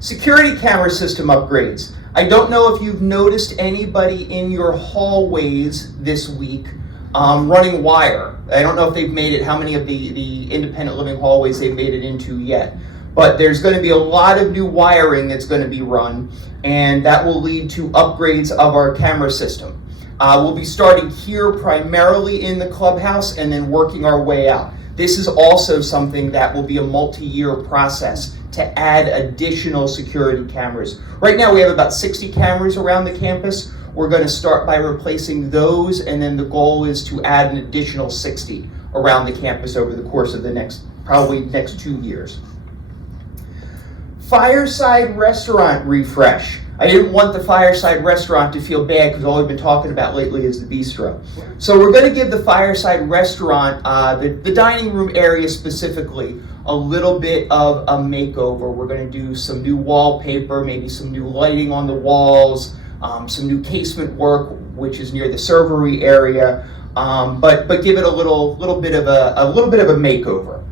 Security camera system upgrades. I don't know if you've noticed anybody in your hallways this week running wire. I don't know if they've made it, how many of the independent living hallways they've made it into yet. But there's going to be a lot of new wiring that's going to be run, and that will lead to upgrades of our camera system. We'll be starting here primarily in the clubhouse and then working our way out. This is also something that will be a multi-year process to add additional security cameras. Right now we have about 60 cameras around the campus. we're going to start by replacing those, and then the goal is to add an additional 60 around the campus over the course of the next 2 years. Fireside restaurant refresh. I didn't want the Fireside restaurant to feel bad because all we've been talking about lately is the bistro. So we're going to give the Fireside restaurant, the dining room area specifically, a little bit of a makeover. We're going to do some new wallpaper, maybe some new lighting on the walls, some new casement work, which is near the servery area, but give it a little bit of a makeover.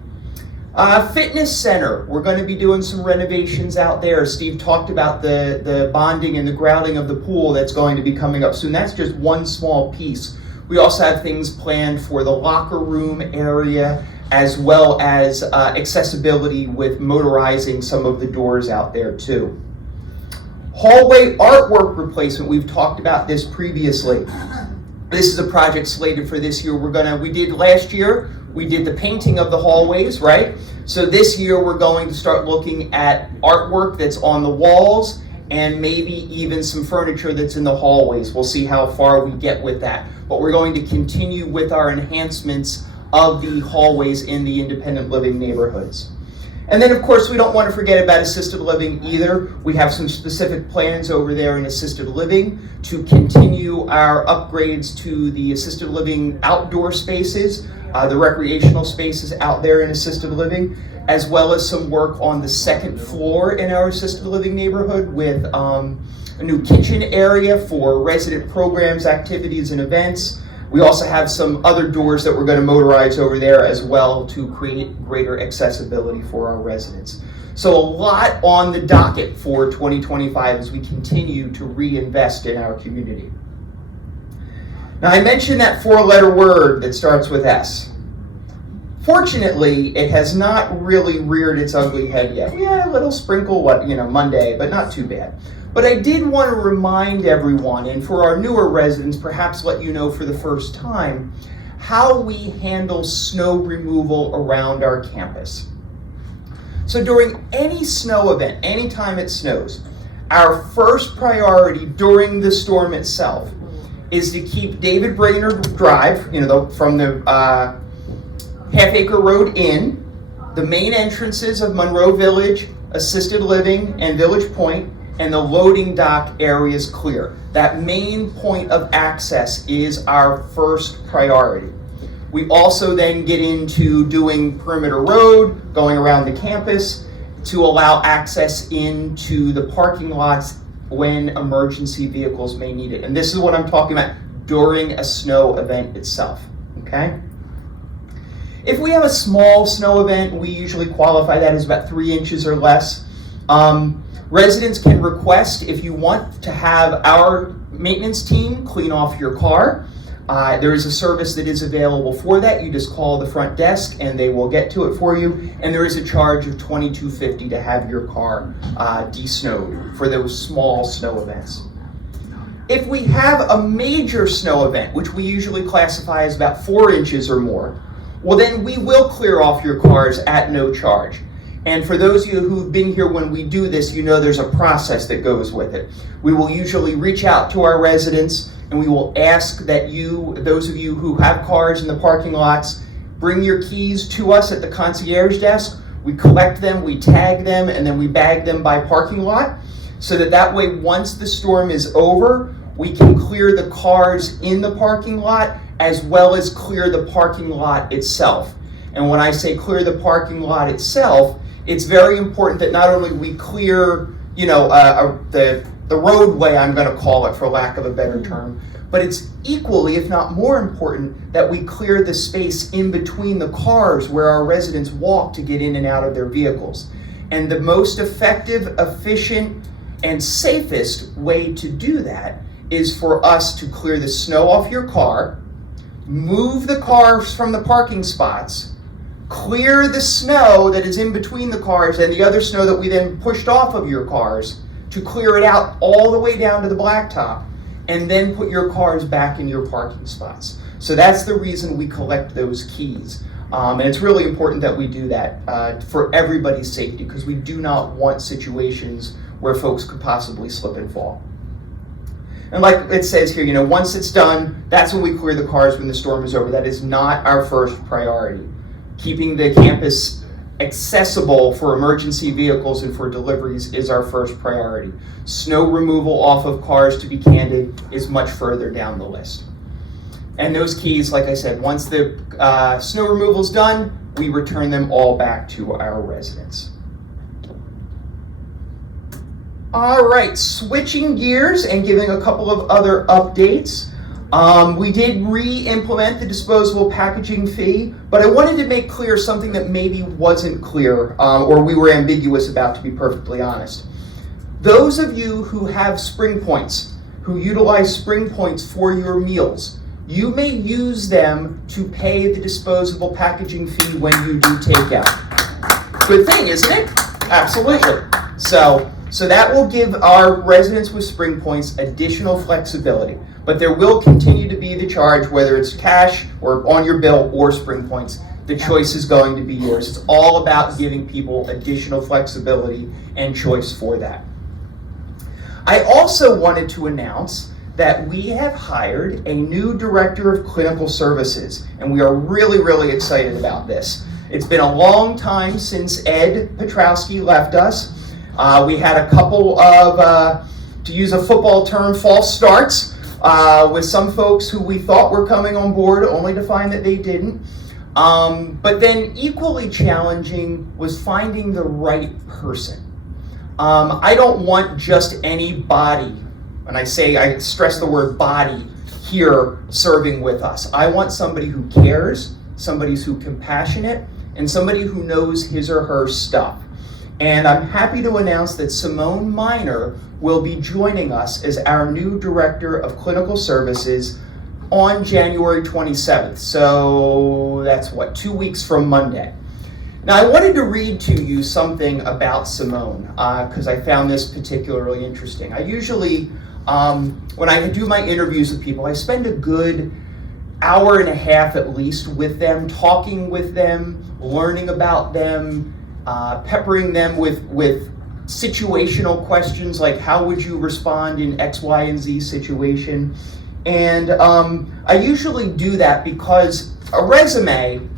Fitness center, we're going to be doing some renovations out there. Steve talked about the bonding and the grouting of the pool that's going to be coming up soon. That's just one small piece. We also have things planned for the locker room area, as well as accessibility with motorizing some of the doors out there too. Hallway artwork replacement, we've talked about this previously. This is a project slated for this year. We did last year, we did the painting of the hallways, right? So this year we're going to start looking at artwork that's on the walls and maybe even some furniture that's in the hallways. We'll see how far we get with that. But we're going to continue with our enhancements of the hallways in the independent living neighborhoods. And then, of course, we don't want to forget about assisted living either. We have some specific plans over there in assisted living to continue our upgrades to the assisted living outdoor spaces, the recreational spaces out there in assisted living, as well as some work on the second floor in our assisted living neighborhood with a new kitchen area for resident programs, activities, and events. We also have some other doors that we're going to motorize over there as well to create greater accessibility for our residents. So a lot on the docket for 2025 as we continue to reinvest in our community. Now, I mentioned that 4-letter word that starts with S. Fortunately, it has not really reared its ugly head yet. We had a little sprinkle, Monday, but not too bad. But I did want to remind everyone, and for our newer residents, perhaps let you know for the first time, how we handle snow removal around our campus. So during any snow event, anytime it snows, our first priority during the storm itself is to keep David Brainerd Drive, from the Half Acre Road in, the main entrances of Monroe Village, Assisted Living, and Village Point, and the loading dock areas clear. That main point of access is our first priority. We also then get into doing perimeter road, going around the campus to allow access into the parking lots when emergency vehicles may need it. And this is what I'm talking about during a snow event itself, okay? If we have a small snow event, we usually qualify that as about 3 inches or less. Residents can request, if you want, to have our maintenance team clean off your car. There is a service that is available for that. You just call the front desk and they will get to it for you. And there is a charge of $22.50 to have your car de-snowed for those small snow events. If we have a major snow event, which we usually classify as about 4 inches or more, well then we will clear off your cars at no charge. And for those of you who've been here when we do this, you know there's a process that goes with it. We will usually reach out to our residents and we will ask that those of you who have cars in the parking lots, bring your keys to us at the concierge desk. We collect them, we tag them, and then we bag them by parking lot so that way once the storm is over, we can clear the cars in the parking lot as well as clear the parking lot itself. And when I say clear the parking lot itself, it's very important that not only we clear, the roadway, I'm going to call it for lack of a better term, but it's equally, if not more important, that we clear the space in between the cars where our residents walk to get in and out of their vehicles. And the most effective, efficient, and safest way to do that is for us to clear the snow off your car, move the cars from the parking spots, clear the snow that is in between the cars and the other snow that we then pushed off of your cars to clear it out all the way down to the blacktop, and then put your cars back in your parking spots. So that's the reason we collect those keys. And it's really important that we do that for everybody's safety, because we do not want situations where folks could possibly slip and fall. And like it says here, you know, once it's done, that's when we clear the cars when the storm is over. That is not our first priority. Keeping the campus accessible for emergency vehicles and for deliveries is our first priority. Snow removal off of cars, to be candid, is much further down the list. And those keys, like I said, once the snow removal's done, we return them all back to our residents. All right, switching gears and giving a couple of other updates. We did re-implement the disposable packaging fee, but I wanted to make clear something that maybe wasn't clear or we were ambiguous about, to be perfectly honest. Those of you who have Spring Points, who utilize Spring Points for your meals, you may use them to pay the disposable packaging fee when you do takeout. Good thing, isn't it? Absolutely. So that will give our residents with Spring Points additional flexibility. But there will continue to be the charge, whether it's cash or on your bill or Spring Points. The choice is going to be yours. It's all about giving people additional flexibility and choice for that. I also wanted to announce that we have hired a new director of clinical services, and we are really, really excited about this. It's been a long time since Ed Petrowski left us. We had a couple of, to use a football term, false starts with some folks who we thought were coming on board, only to find that they didn't. But then equally challenging was finding the right person. I don't want just any body, and I stress the word body here, serving with us. I want somebody who cares, somebody who's compassionate, and somebody who knows his or her stuff. And I'm happy to announce that Simone Miner will be joining us as our new Director of Clinical Services on January 27th. So that's 2 weeks from Monday. Now I wanted to read to you something about Simone because I found this particularly interesting. I usually, when I do my interviews with people, I spend a good hour and a half at least with them, talking with them, learning about them, peppering them with situational questions like how would you respond in X, Y, and Z situation. And I usually do that because a resume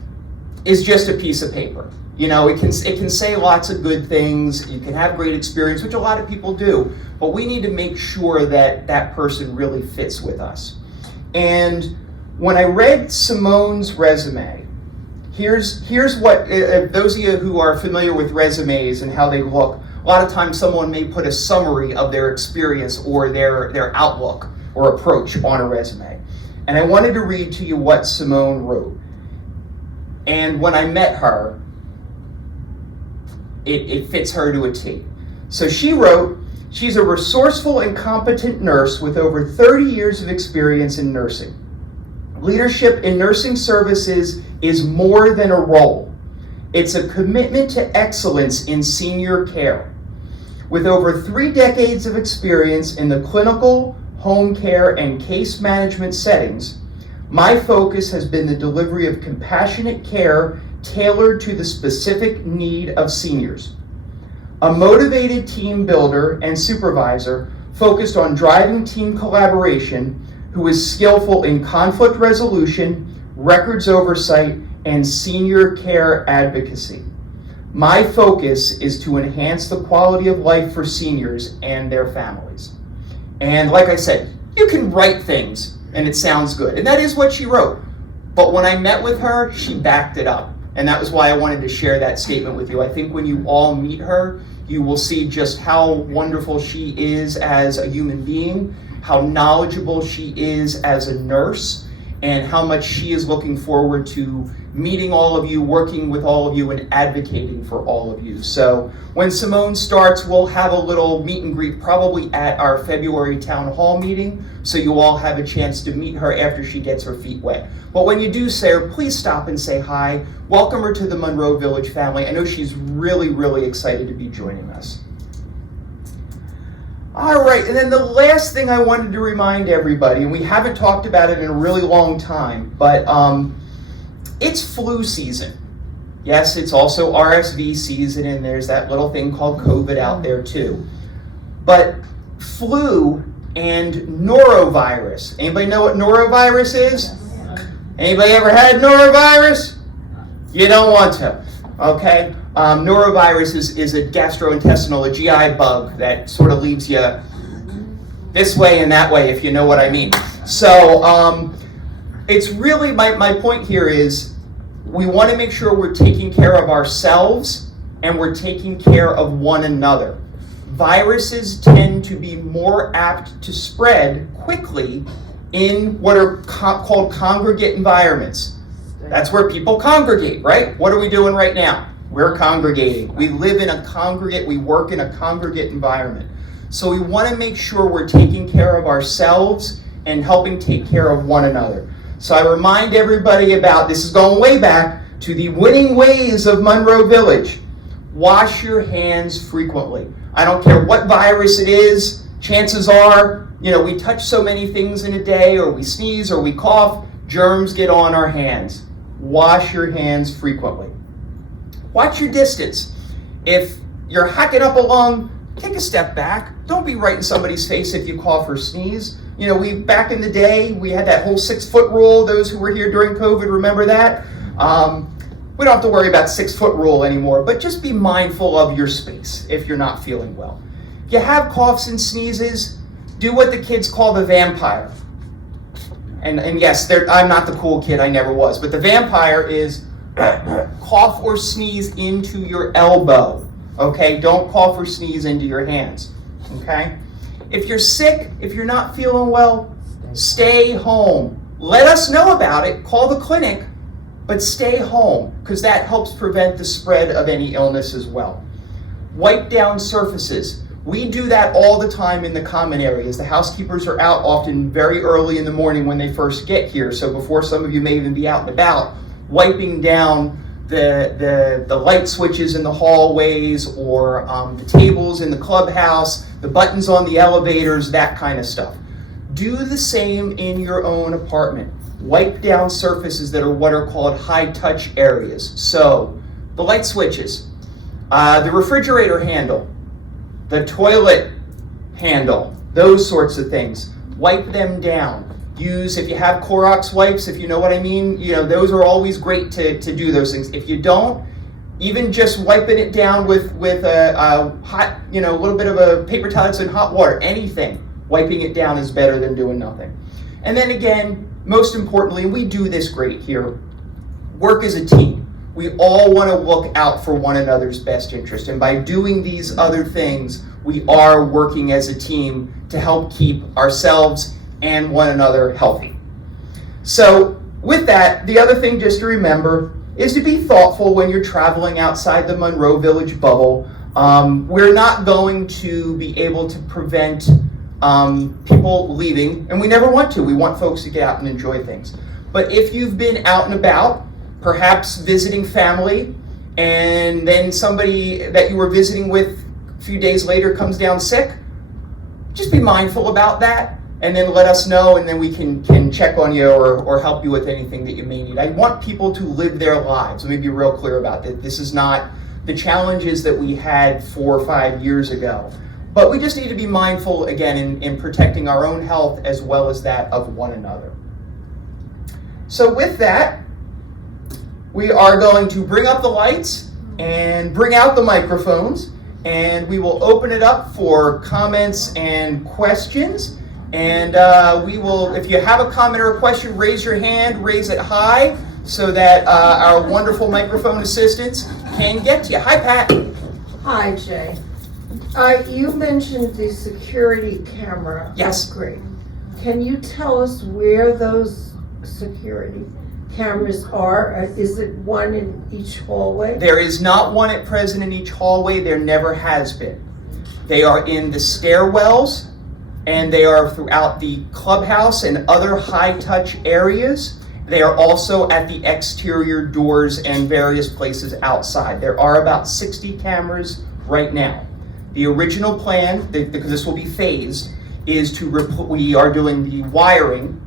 is just a piece of paper. You know, it can say lots of good things, you can have great experience, which a lot of people do, but we need to make sure that that person really fits with us. And when I read Simone's resume, here's what, those of you who are familiar with resumes and how they look, a lot of times someone may put a summary of their experience or their outlook or approach on a resume. And I wanted to read to you what Simone wrote. And when I met her, it fits her to a T. So she wrote, she's a resourceful and competent nurse with over 30 years of experience in nursing. Leadership in nursing services is more than a role. It's a commitment to excellence in senior care. With over 3 decades of experience in the clinical, home care, and case management settings, my focus has been the delivery of compassionate care tailored to the specific need of seniors. A motivated team builder and supervisor focused on driving team collaboration, who is skillful in conflict resolution, records oversight, and senior care advocacy. My focus is to enhance the quality of life for seniors and their families. And like I said, you can write things and it sounds good. And that is what she wrote. But when I met with her, she backed it up. And that was why I wanted to share that statement with you. I think when you all meet her, you will see just how wonderful she is as a human being, how knowledgeable she is as a nurse, and how much she is looking forward to meeting all of you, working with all of you, and advocating for all of you. So when Simone starts, we'll have a little meet and greet probably at our February town hall meeting, so you all have a chance to meet her after she gets her feet wet. But when you do see her, please stop and say hi. Welcome her to the Monroe Village family. I know she's really, really excited to be joining us. All right, and then the last thing I wanted to remind everybody, and we haven't talked about it in a really long time, but it's flu season. Yes, it's also RSV season, and there's that little thing called COVID out there too. But flu and norovirus. Anybody know what norovirus is? Anybody ever had norovirus? You don't want to, okay? Norovirus is a gastrointestinal, a GI bug that sort of leaves you this way and that way, if you know what I mean. So it's really, my point here is we want to make sure we're taking care of ourselves and we're taking care of one another. Viruses tend to be more apt to spread quickly in what are called congregate environments. That's where people congregate, right? What are we doing right now? We're congregating. We live in a congregate, we work in a congregate environment. So we want to make sure we're taking care of ourselves and helping take care of one another. So I remind everybody about, this is going way back, to the winning ways of Monroe Village. Wash your hands frequently. I don't care what virus it is, chances are, we touch so many things in a day, or we sneeze, or we cough, germs get on our hands. Wash your hands frequently. Watch your distance. If you're hacking up a lung, take a step back. Don't be right in somebody's face if you cough or sneeze. Back in the day, we had that whole 6-foot rule. Those who were here during COVID remember that. We don't have to worry about 6-foot rule anymore, but just be mindful of your space if you're not feeling well. If you have coughs and sneezes, do what the kids call the vampire. And yes, I'm not the cool kid, I never was, but the vampire is cough or sneeze into your elbow, okay? Don't cough or sneeze into your hands, okay? If you're sick, if you're not feeling well, stay home. Let us know about it, call the clinic, but stay home, because that helps prevent the spread of any illness as well. Wipe down surfaces. We do that all the time in the common areas. The housekeepers are out often very early in the morning when they first get here, so before some of you may even be out and about, wiping down the light switches in the hallways, or the tables in the clubhouse, the buttons on the elevators, that kind of stuff. Do the same in your own apartment. Wipe down surfaces that are what are called high touch areas. So the light switches, the refrigerator handle, the toilet handle, those sorts of things. Wipe them down. Use, if you have Clorox wipes, if you know what I mean, those are always great to do those things. If you don't, even just wiping it down with a hot, a little bit of a paper towel and hot water, anything, wiping it down is better than doing nothing. And then again, most importantly, and we do this great here, work as a team. We all want to look out for one another's best interest. And by doing these other things, we are working as a team to help keep ourselves and one another healthy. So with that, the other thing just to remember is to be thoughtful when you're traveling outside the Monroe Village bubble. We're not going to be able to prevent people leaving, and we never want to. We want folks to get out and enjoy things. But if you've been out and about, perhaps visiting family, and then somebody that you were visiting with a few days later comes down sick, just be mindful about that, and then let us know, and then we can check on you or help you with anything that you may need. I want people to live their lives. Let me be real clear about that. This is not the challenges that we had 4 or 5 years ago. But we just need to be mindful, again, in protecting our own health as well as that of one another. So with that, we are going to bring up the lights and bring out the microphones, and we will open it up for comments and questions. And we will, if you have a comment or a question, raise your hand, raise it high, so that our wonderful microphone assistants can get to you. Hi, Pat. Hi, Jay. You mentioned the security camera Yes. upgrade. Can you tell us where those security cameras are? Is it one in each hallway? There is not one at present in each hallway. There never has been. They are in the stairwells, and they are throughout the clubhouse and other high-touch areas. They are also at the exterior doors and various places outside. There are about 60 cameras right now. The original plan, because this will be phased, is we are doing the wiring,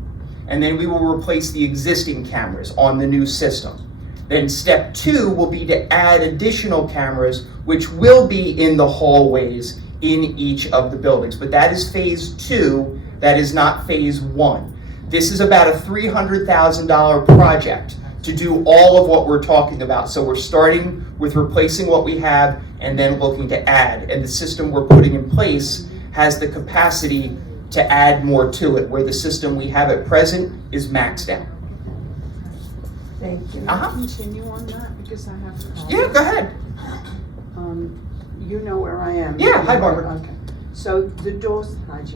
and then we will replace the existing cameras on the new system. Then step 2 will be to add additional cameras, which will be in the hallways in each of the buildings. But that is phase 2, that is not phase 1. This is about a $300,000 project to do all of what we're talking about. So we're starting with replacing what we have and then looking to add. And the system we're putting in place has the capacity to add more to it, where the system we have at present is maxed out. Thank you. Uh-huh. Continue on that because I have to. Yeah, go ahead. You know where I am. Yeah, hi, Barbara. Okay. So the doors, hi Jay.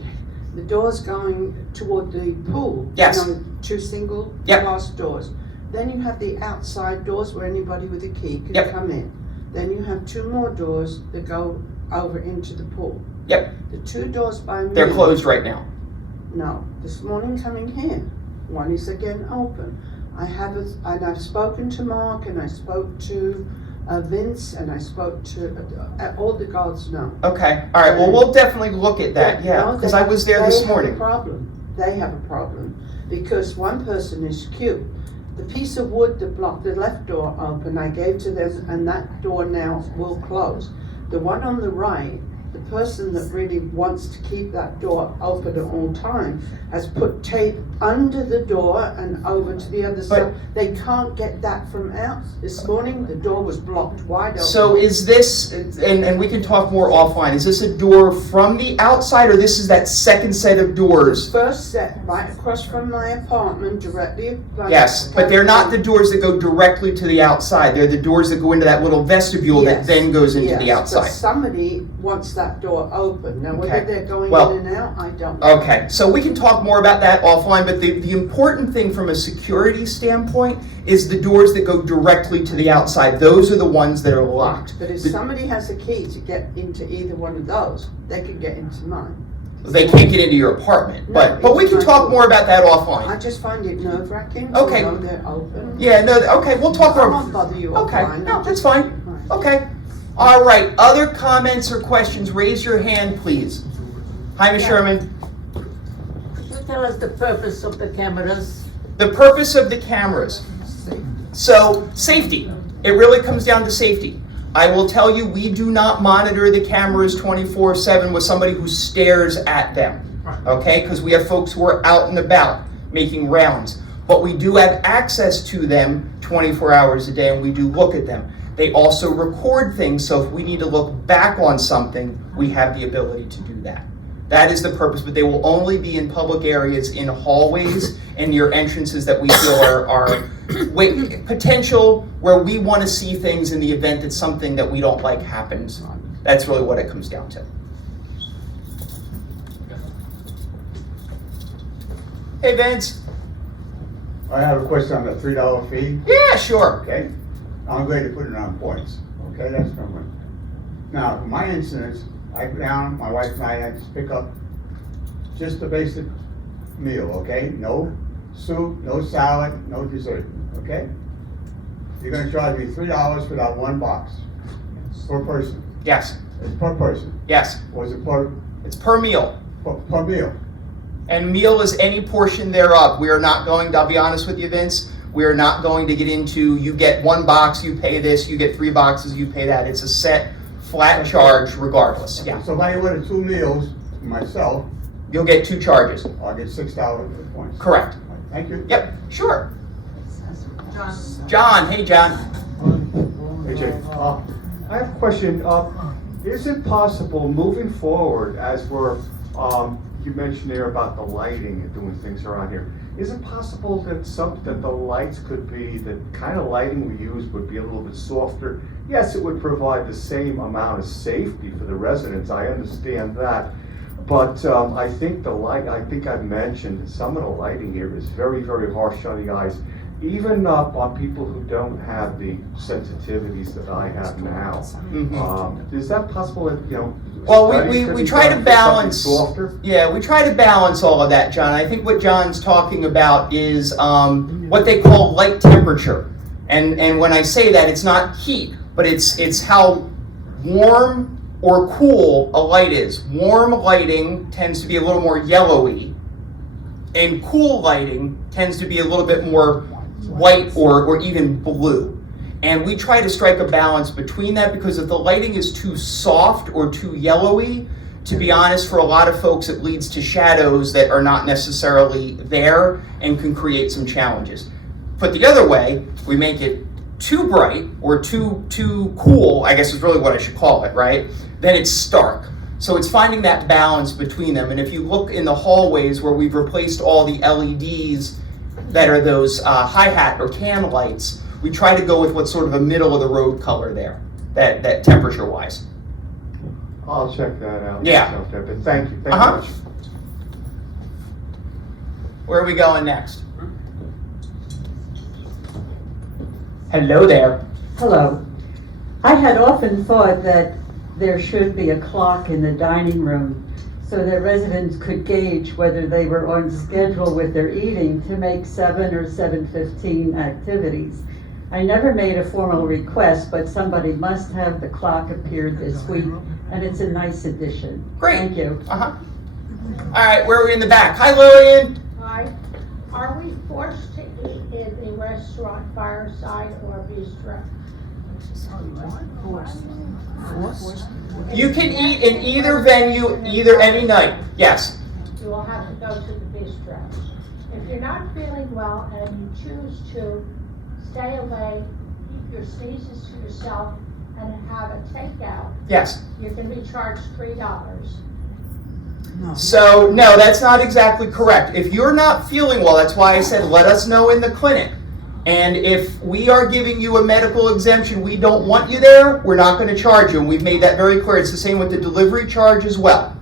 The doors going toward the pool. Yes. You know, 2 single Yep. glass doors. Then you have the outside doors where anybody with a key can Yep. come in. Then you have 2 more doors that go over into the pool. Yep. The 2 doors by me. They're closed right now. No, this morning coming here, one is again open. And I've spoken to Mark, and I spoke to Vince, and I spoke to all the guards now. Okay, all right, well, we'll definitely look at that, yeah, No, because they I was there this morning. They have a problem. They have a problem because one person is cute. The piece of wood that blocked the left door open, I gave to this, and that door now will close. The one on the right, the person that really wants to keep that door open at all times has put tape under the door and over to the other side. They can't get that from out. This morning, the door was blocked wide open. So is this, and we can talk more offline, is this a door from the outside, or this is that second set of doors? First set, right across from my apartment, directly. Yes, but they're not the doors that go directly to the outside, they're the doors that go into that little vestibule that Yes, then goes into the yes, outside. But somebody wants that door open. Now, whether Okay. they're going Well, in and out, I don't know. Okay, so we can talk more about that offline, but the important thing from a security standpoint is the doors that go directly to the outside. Those are the ones that are locked. But if somebody has a key to get into either one of those, they could get into mine. They can't get into your apartment, No, but we can it's talk not. more about that I offline. just find it nerve-wracking Okay. to know they're open. Yeah, no, okay, we'll talk I more. won't bother you Okay, offline. no, that's fine. Right. Okay. All right, other comments or questions, raise your hand, please. Hi, Ms. Sherman. Could you tell us the purpose of the cameras? The purpose of the cameras. So, safety. It really comes down to safety. I will tell you, we do not monitor the cameras 24/7 with somebody who stares at them, okay? Because we have folks who are out and about making rounds. But we do have access to them 24 hours a day, and we do look at them. They also record things, so if we need to look back on something, we have the ability to do that. That is the purpose, but they will only be in public areas, in hallways, and near entrances that we feel are potential, where we want to see things in the event that something that we don't like happens. That's really what it comes down to. Hey, Vince. I have a question on the $3 fee, Yeah, sure. okay? I'm going to put it on points, okay? That's number one. Now, for my instance, I go down, my wife and I just pick up just a basic meal, okay? No soup, no salad, no dessert, okay? You're gonna charge me $3 for that one box per person. Yes, It's per person, yes. or is it per It's per meal. meal? And meal is any portion thereof. We are not going to, I'll be honest with you, Vince, we are not going to get into, you get one box, you pay this, you get 3 boxes, you pay that. It's a set, flat charge regardless, yeah. So if I order 2 meals for myself, You'll get 2 charges. I'll get $6 points. Correct. Thank you. Yep, sure. John, hey, John. Hey, Jay. I have a question. Is it possible, moving forward, as we're, you mentioned there about the lighting and doing things around here, is it possible that that the lights could be, the kind of lighting we use would be a little bit softer? Yes, it would provide the same amount of safety for the residents, I understand that. But I think I think I've mentioned that some of the lighting here is very, very harsh on the eyes, even on people who don't have the sensitivities that I have now. Is that possible that, Well, studies we could be try to done for something balance, softer? yeah, we try to balance all of that, John. I think what John's talking about is what they call light temperature. And when I say that, it's not heat, but it's how warm or cool a light is. Warm lighting tends to be a little more yellowy, and cool lighting tends to be a little bit more white or even blue. And we try to strike a balance between that, because if the lighting is too soft or too yellowy, to be honest, for a lot of folks, it leads to shadows that are not necessarily there and can create some challenges. Put the other way, we make it too bright or too cool, I guess is really what I should call it, right? Then it's stark. So it's finding that balance between them. And if you look in the hallways where we've replaced all the LEDs that are those hi-hat or can lights, we try to go with what's sort of a middle of the road color there, that temperature wise. I'll check that out. Yeah. myself there, but thank you much. Where are we going next? Hello there. Hello. I had often thought that there should be a clock in the dining room so that residents could gauge whether they were on schedule with their eating to make 7 or 7:15 activities. I never made a formal request, but somebody must have the clock appeared this week, and it's a nice addition. Great. Thank you. All right, where are we in the back? Hi, Lillian. Hi, are we forced to eat in the restaurant, fireside, or bistro? You can eat in either venue, any night. Yes. You will have to go to the bistro. If you're not feeling well and you choose to stay away, keep your sneezes to yourself, and have a takeout, Yes. you can be charged $3. So, no, that's not exactly correct. If you're not feeling well, that's why I said let us know in the clinic. And if we are giving you a medical exemption, we don't want you there, we're not going to charge you. And we've made that very clear. It's the same with the delivery charge as well.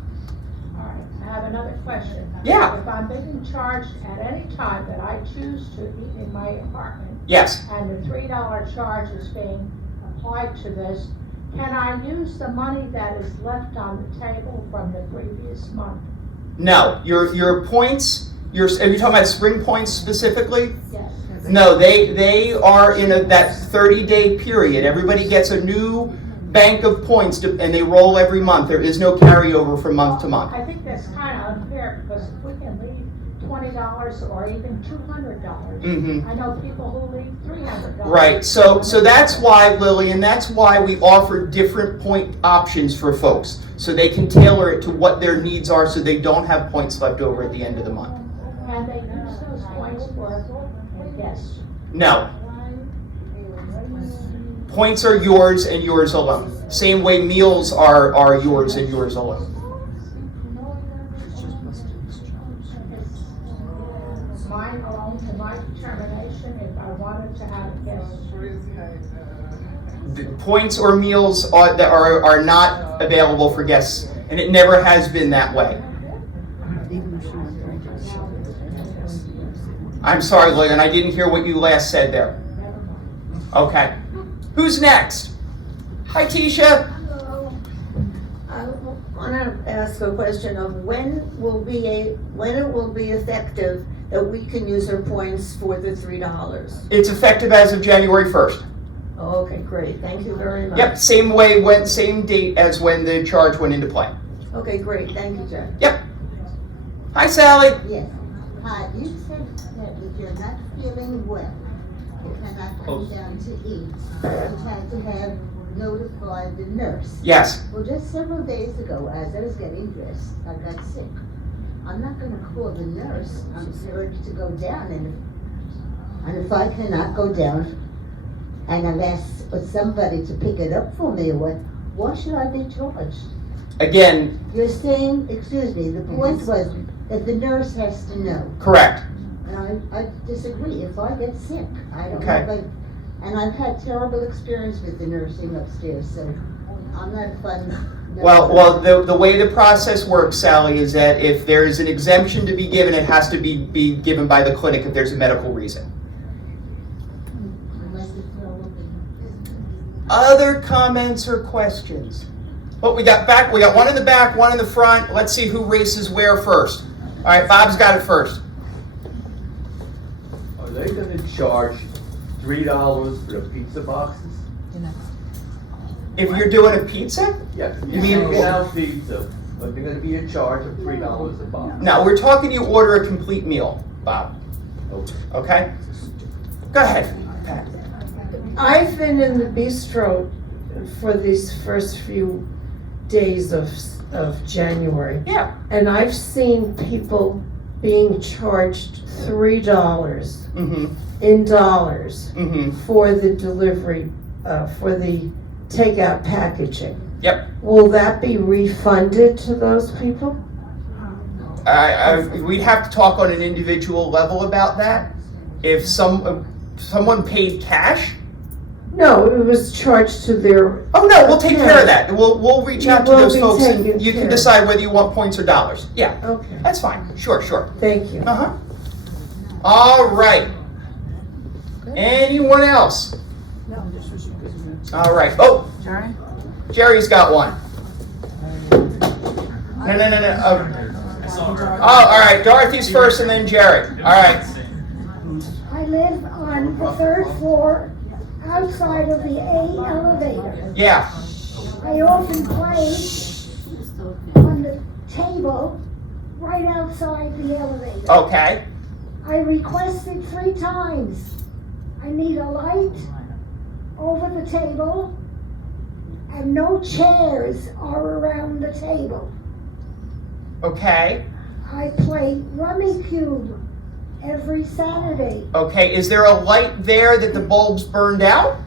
All right, I have another question. Yeah. If I'm being charged at any time that I choose to eat in my apartment, Yes. and the $3 charge is being applied to this, can I use the money that is left on the table from the previous month? No. Your points, are you talking about spring points specifically? Yes. No, they are in that 30-day period. Everybody gets a new bank of points and they roll every month. There is no carryover from month to month. I think that's kind of unfair, because if we can leave $20 or even $200, I know people who leave $300. Right, so that's why, Lillian, that's why we offer different point options for folks, so they can tailor it to what their needs are, so they don't have points left over at the end of the month. And they use those points for guests. No. Points are yours and yours alone. Same way meals are yours and yours alone. Mine alone to my determination if I wanted to have a guest. The points or meals are not available for guests, and it never has been that way. I'm sorry, Lillian, I didn't hear what you last said there. Okay. Who's next? Hi, Tisha. Hello. I want to ask a question of when it will be effective that we can use our points for the $3. It's effective as of January 1st. Oh, okay, great. Thank you very much. Yep, same date as when the charge went into play. Okay, great. Thank you, Jack. Yep. Hi, Sally. Yes. Hi, you said that if you're not feeling well, you cannot come down to eat. You had to have notified the nurse. Yes. Well, just several days ago, as I was getting dressed, I got sick. I'm not going to call the nurse. I'm scared to go down, and if I cannot go down, and I've asked for somebody to pick it up for me, why should I be charged? Again. You're saying, excuse me, the point was that the nurse has to know. Correct. And I disagree. If I get sick, I don't Okay. and I've had terrible experience with the nursing upstairs, so I'm not fun. Well, the way the process works, Sally, is that if there is an exemption to be given, it has to be given by the clinic if there's a medical reason. Other comments or questions? Well, we got one in the back, one in the front. Let's see who races where first. All right, Bob's got it first. Are they gonna charge $3 for the pizza boxes? If you're doing a pizza? Yes. You mean- taking out pizza, but they're gonna be in charge of $3 a box. No, we're talking you order a complete meal, Bob. Okay. Okay? Go ahead, Pat. I've been in the bistro for these first few days of January. Yeah. And I've seen people being charged $3 in dollars for the delivery, for the takeout packaging. Yep. Will that be refunded to those people? We'd have to talk on an individual level about that. If someone paid cash. No, it was charged to their. Oh no, we'll take care of that. We'll reach out to those folks, and taken you can care. decide whether you want points or dollars. Yeah. Okay. That's fine. Sure. Thank you. All right. Anyone else? All right. Oh, Jerry's got one. No. Oh, all right. Dorothy's first, and then Jerry. All right. I live on the 3rd floor, outside of the A elevator. Yeah. I often play on the table right outside the elevator. Okay. I requested 3 times. I need a light over the table, and no chairs are around the table. Okay. I play Rummy Cube every Saturday. Okay. Is there a light there that the bulbs burned out?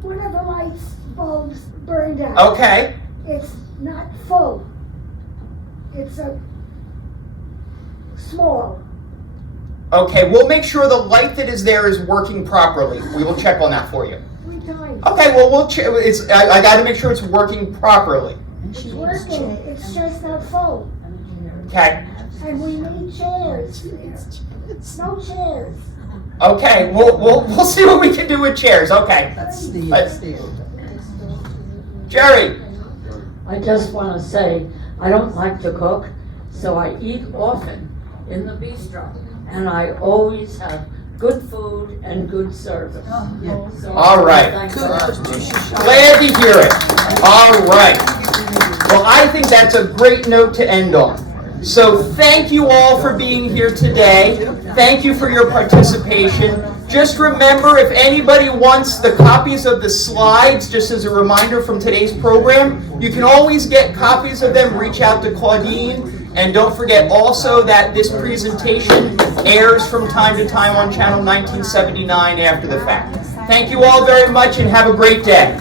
One of the lights bulbs burned out. Okay. It's not full. It's a small. Okay. We'll make sure the light that is there is working properly. We will check on that for you. 3 times. Okay. Well, we'll check. I got to make sure it's working properly. It's working. It's just not full. Okay. And we need chairs. No chairs. Okay. We'll see what we can do with chairs. Okay. Jerry. I just want to say, I don't like to cook, so I eat often in the bistro. And I always have good food and good service. So All right. Glad to hear it. All right. Well, I think that's a great note to end on. So thank you all for being here today. Thank you for your participation. Just remember, if anybody wants the copies of the slides, just as a reminder from today's program, you can always get copies of them. Reach out to Claudine. And don't forget also that this presentation airs from time to time on Channel 1979 after the fact. Thank you all very much and have a great day.